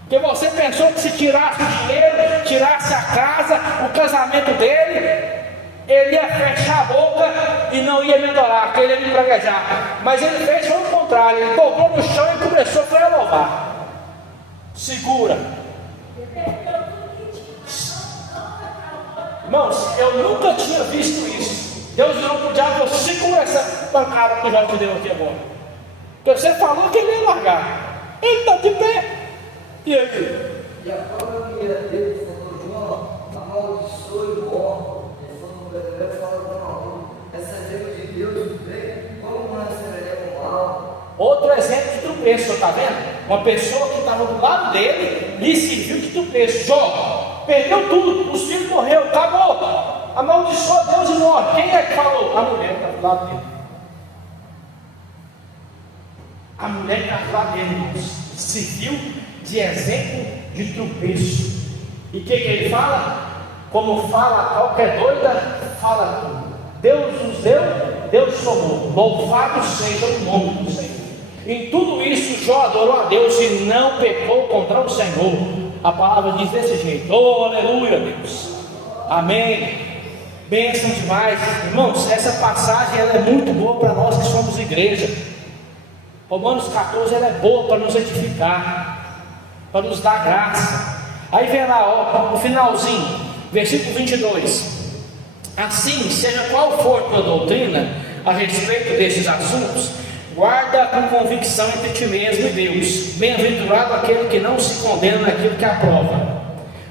Porque você pensou que se tirasse o dinheiro, tirasse a casa, o casamento dele, ele ia fechar a boca e não ia melhorar, que ele ia me praguejar. Mas ele fez o contrário, ele dobrou no chão e começou a louvar. Segura. Irmãos, eu nunca tinha visto isso. Deus virou para o diabo, segura essa pancada que o Jó te deu aqui agora. Porque você falou que ele ia largar. Ele está de pé. E aí? E a própria mulher dele falou: João, amaldiçoe o homem. Ele falou: não, recebemos de Deus o bem, como não receberemos o mal? Outro exemplo de tropeço, está vendo? Uma pessoa que estava do lado dele lhe serviu de tropeço. Jó, perdeu tudo, os filhos morreram, acabou. Amaldiçoa Deus e morre. Quem é que falou? A mulher que está do lado dele. A mulher que está do lado dele, irmãos, serviu de exemplo de tropeço. E o que ele fala? Como fala qualquer doida, fala tudo. Deus nos deu, Deus somou. Louvado seja o nome do Senhor. Em tudo isso, Jó adorou a Deus e não pecou contra o Senhor. A palavra diz desse jeito. Oh, aleluia, Deus. Amém. Bênção demais. Irmãos, essa passagem ela é muito boa para nós que somos igreja. Romanos 14 ela é boa para nos edificar, para nos dar graça. Aí vem lá, ó, no finalzinho, versículo 22. Assim, seja qual for tua doutrina a respeito desses assuntos, guarda com convicção entre ti mesmo e Deus. Bem-aventurado aquele que não se condena naquilo que aprova.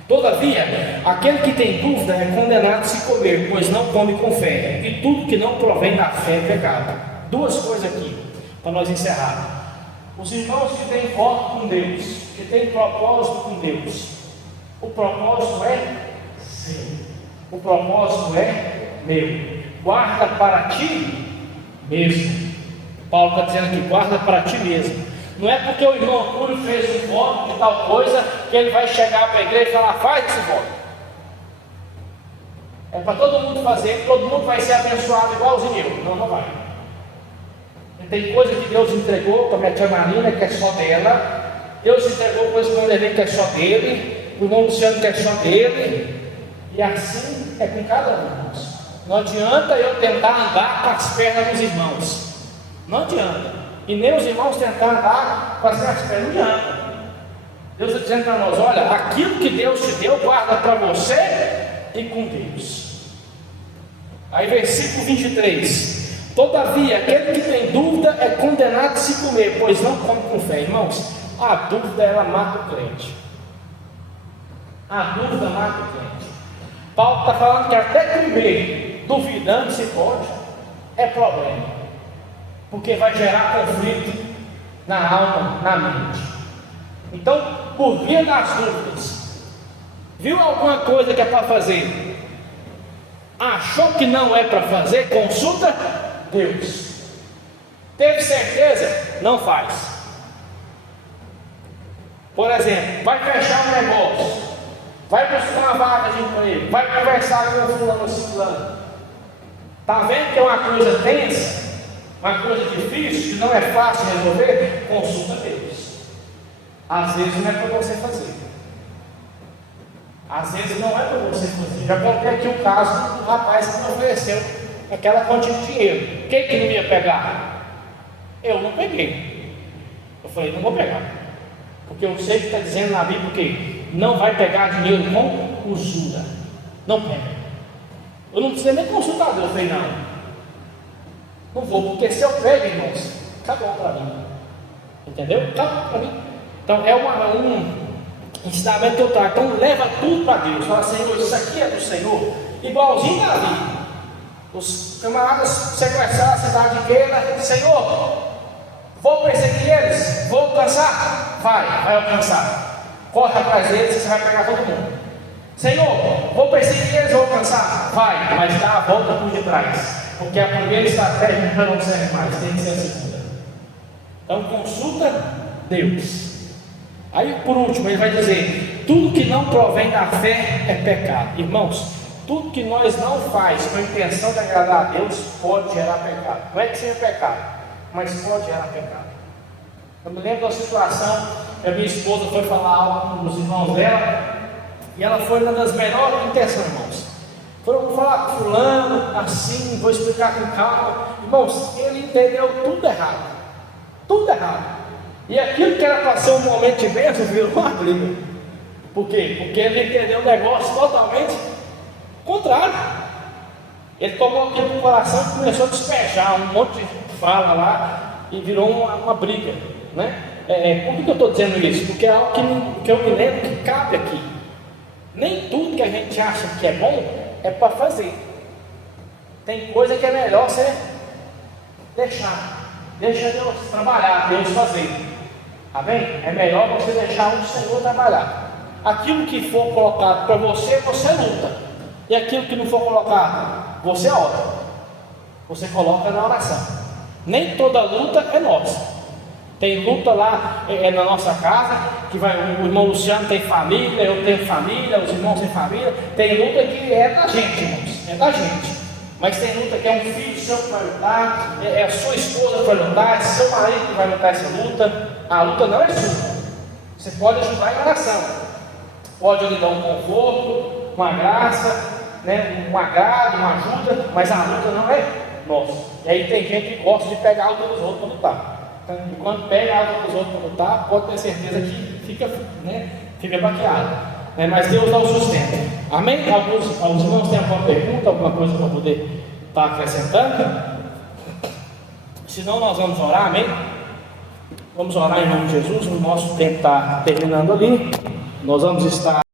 Todavia, aquele que tem dúvida é condenado a se comer, pois não come com fé, e tudo que não provém da fé é pecado. Duas coisas aqui, para nós encerrar. Os irmãos que têm voto com Deus, que têm propósito com Deus, o propósito é seu, o propósito é meu. Guarda para ti mesmo. Paulo está dizendo aqui, guarda para ti mesmo. Não é porque o irmão Arturo fez um voto de tal coisa que ele vai chegar para a igreja e falar: faz esse voto. É para todo mundo fazer, todo mundo vai ser abençoado igualzinho eu. Não, não vai. E tem coisa que Deus entregou para a minha tia Marina, que é só dela. Deus entregou coisa para o Neném, que é só dele. O irmão Luciano, que é só dele. E assim é com cada um. Não adianta eu tentar andar com as pernas dos irmãos. Não adianta. E nem os irmãos tentar andar com as pernas. Não adianta. Deus está dizendo para nós: olha, aquilo que Deus te deu, guarda para você e com Deus. Aí versículo 23. Todavia, aquele que tem dúvida é condenado a se comer, pois não come com fé. Irmãos, a dúvida ela mata o crente. A dúvida mata o crente. Paulo está falando que até comer, duvidando se pode, é problema. Porque vai gerar conflito na alma, na mente. Então, por via das dúvidas, viu alguma coisa que é para fazer, achou que não é para fazer, consulta Deus. Teve certeza? Não faz. Por exemplo, vai fechar um negócio, vai buscar uma vaga de emprego, vai conversar com o fulano ou ciclano. Está vendo que é uma coisa tensa? Uma coisa difícil, que não é fácil resolver? Consulta Deus. Às vezes não é para você fazer. Às vezes não é para você fazer. Já contei aqui o caso do rapaz que me ofereceu aquela quantia de dinheiro. Quem que não ia pegar? Eu não peguei. Eu falei: não vou pegar. Porque eu sei que está dizendo na Bíblia que não vai pegar dinheiro com usura. Não pega. Eu não precisei nem consultar Deus. Eu falei: não vou, porque se eu pego, irmãos, acabou para mim. Entendeu? Acabou para mim. Então é um ensinamento que eu trago. Então leva tudo para Deus. Fala: Senhor, isso aqui é do Senhor. Igualzinho Davi. Os camaradas sequestraram a cidade inteira. Senhor, vou perseguir eles? Vou alcançar? Vai alcançar. Corre atrás deles e você vai pegar todo mundo. Senhor, vou perseguir eles, vou alcançar? Vai, mas dá a volta por detrás. porque a primeira estratégia já não serve mais, tem que ser a segunda. Então consulta Deus. Aí por último ele vai dizer: tudo que não provém da fé é pecado. Irmãos, tudo que nós não faz com a intenção de agradar a Deus pode gerar pecado. Não é que seja pecado, mas pode gerar pecado. Eu me lembro da situação que a minha esposa foi falar algo com os irmãos dela, e ela foi uma das melhores intenções, irmãos. Foram falar com fulano, assim, vou explicar com calma. Irmãos, ele entendeu tudo errado. Tudo errado. E aquilo que era para ser um momento de bênção virou uma briga. Por quê? Porque ele entendeu o negócio totalmente contrário. Ele tomou aquilo no coração e começou a despejar um monte de fala lá e virou uma briga, né? Por que eu estou dizendo isso? Porque é algo que eu me lembro que cabe aqui. Nem tudo que a gente acha que é bom é para fazer. Tem coisa que é melhor você deixar. Deixa Deus trabalhar, Deus fazer. Amém? É melhor você deixar o Senhor trabalhar. Aquilo que for colocado para você, você luta. E aquilo que não for colocado, você ora. Você coloca na oração. Nem toda luta é nossa. Tem luta lá na nossa casa, que o irmão Luciano tem família, eu tenho família, os irmãos têm família. Tem luta que é da gente, irmãos, é da gente. Mas tem luta que é um filho seu que vai lutar, é a sua esposa que vai lutar, é seu marido que vai lutar essa luta. A luta não é sua. Você pode ajudar em oração, pode lhe dar um conforto, uma graça, né, um agrado, uma ajuda, mas a luta não é nossa. E aí tem gente que gosta de pegar a luta dos outros para lutar. Então, e quando pega a luta dos outros para lutar, pode ter certeza que fica baqueado. Mas Deus dá o sustento. Amém? Alguns irmãos têm alguma pergunta, alguma coisa para poder estar acrescentando? Senão nós vamos orar, amém? Vamos orar em nome de Jesus. O nosso tempo está terminando ali. Nós vamos estar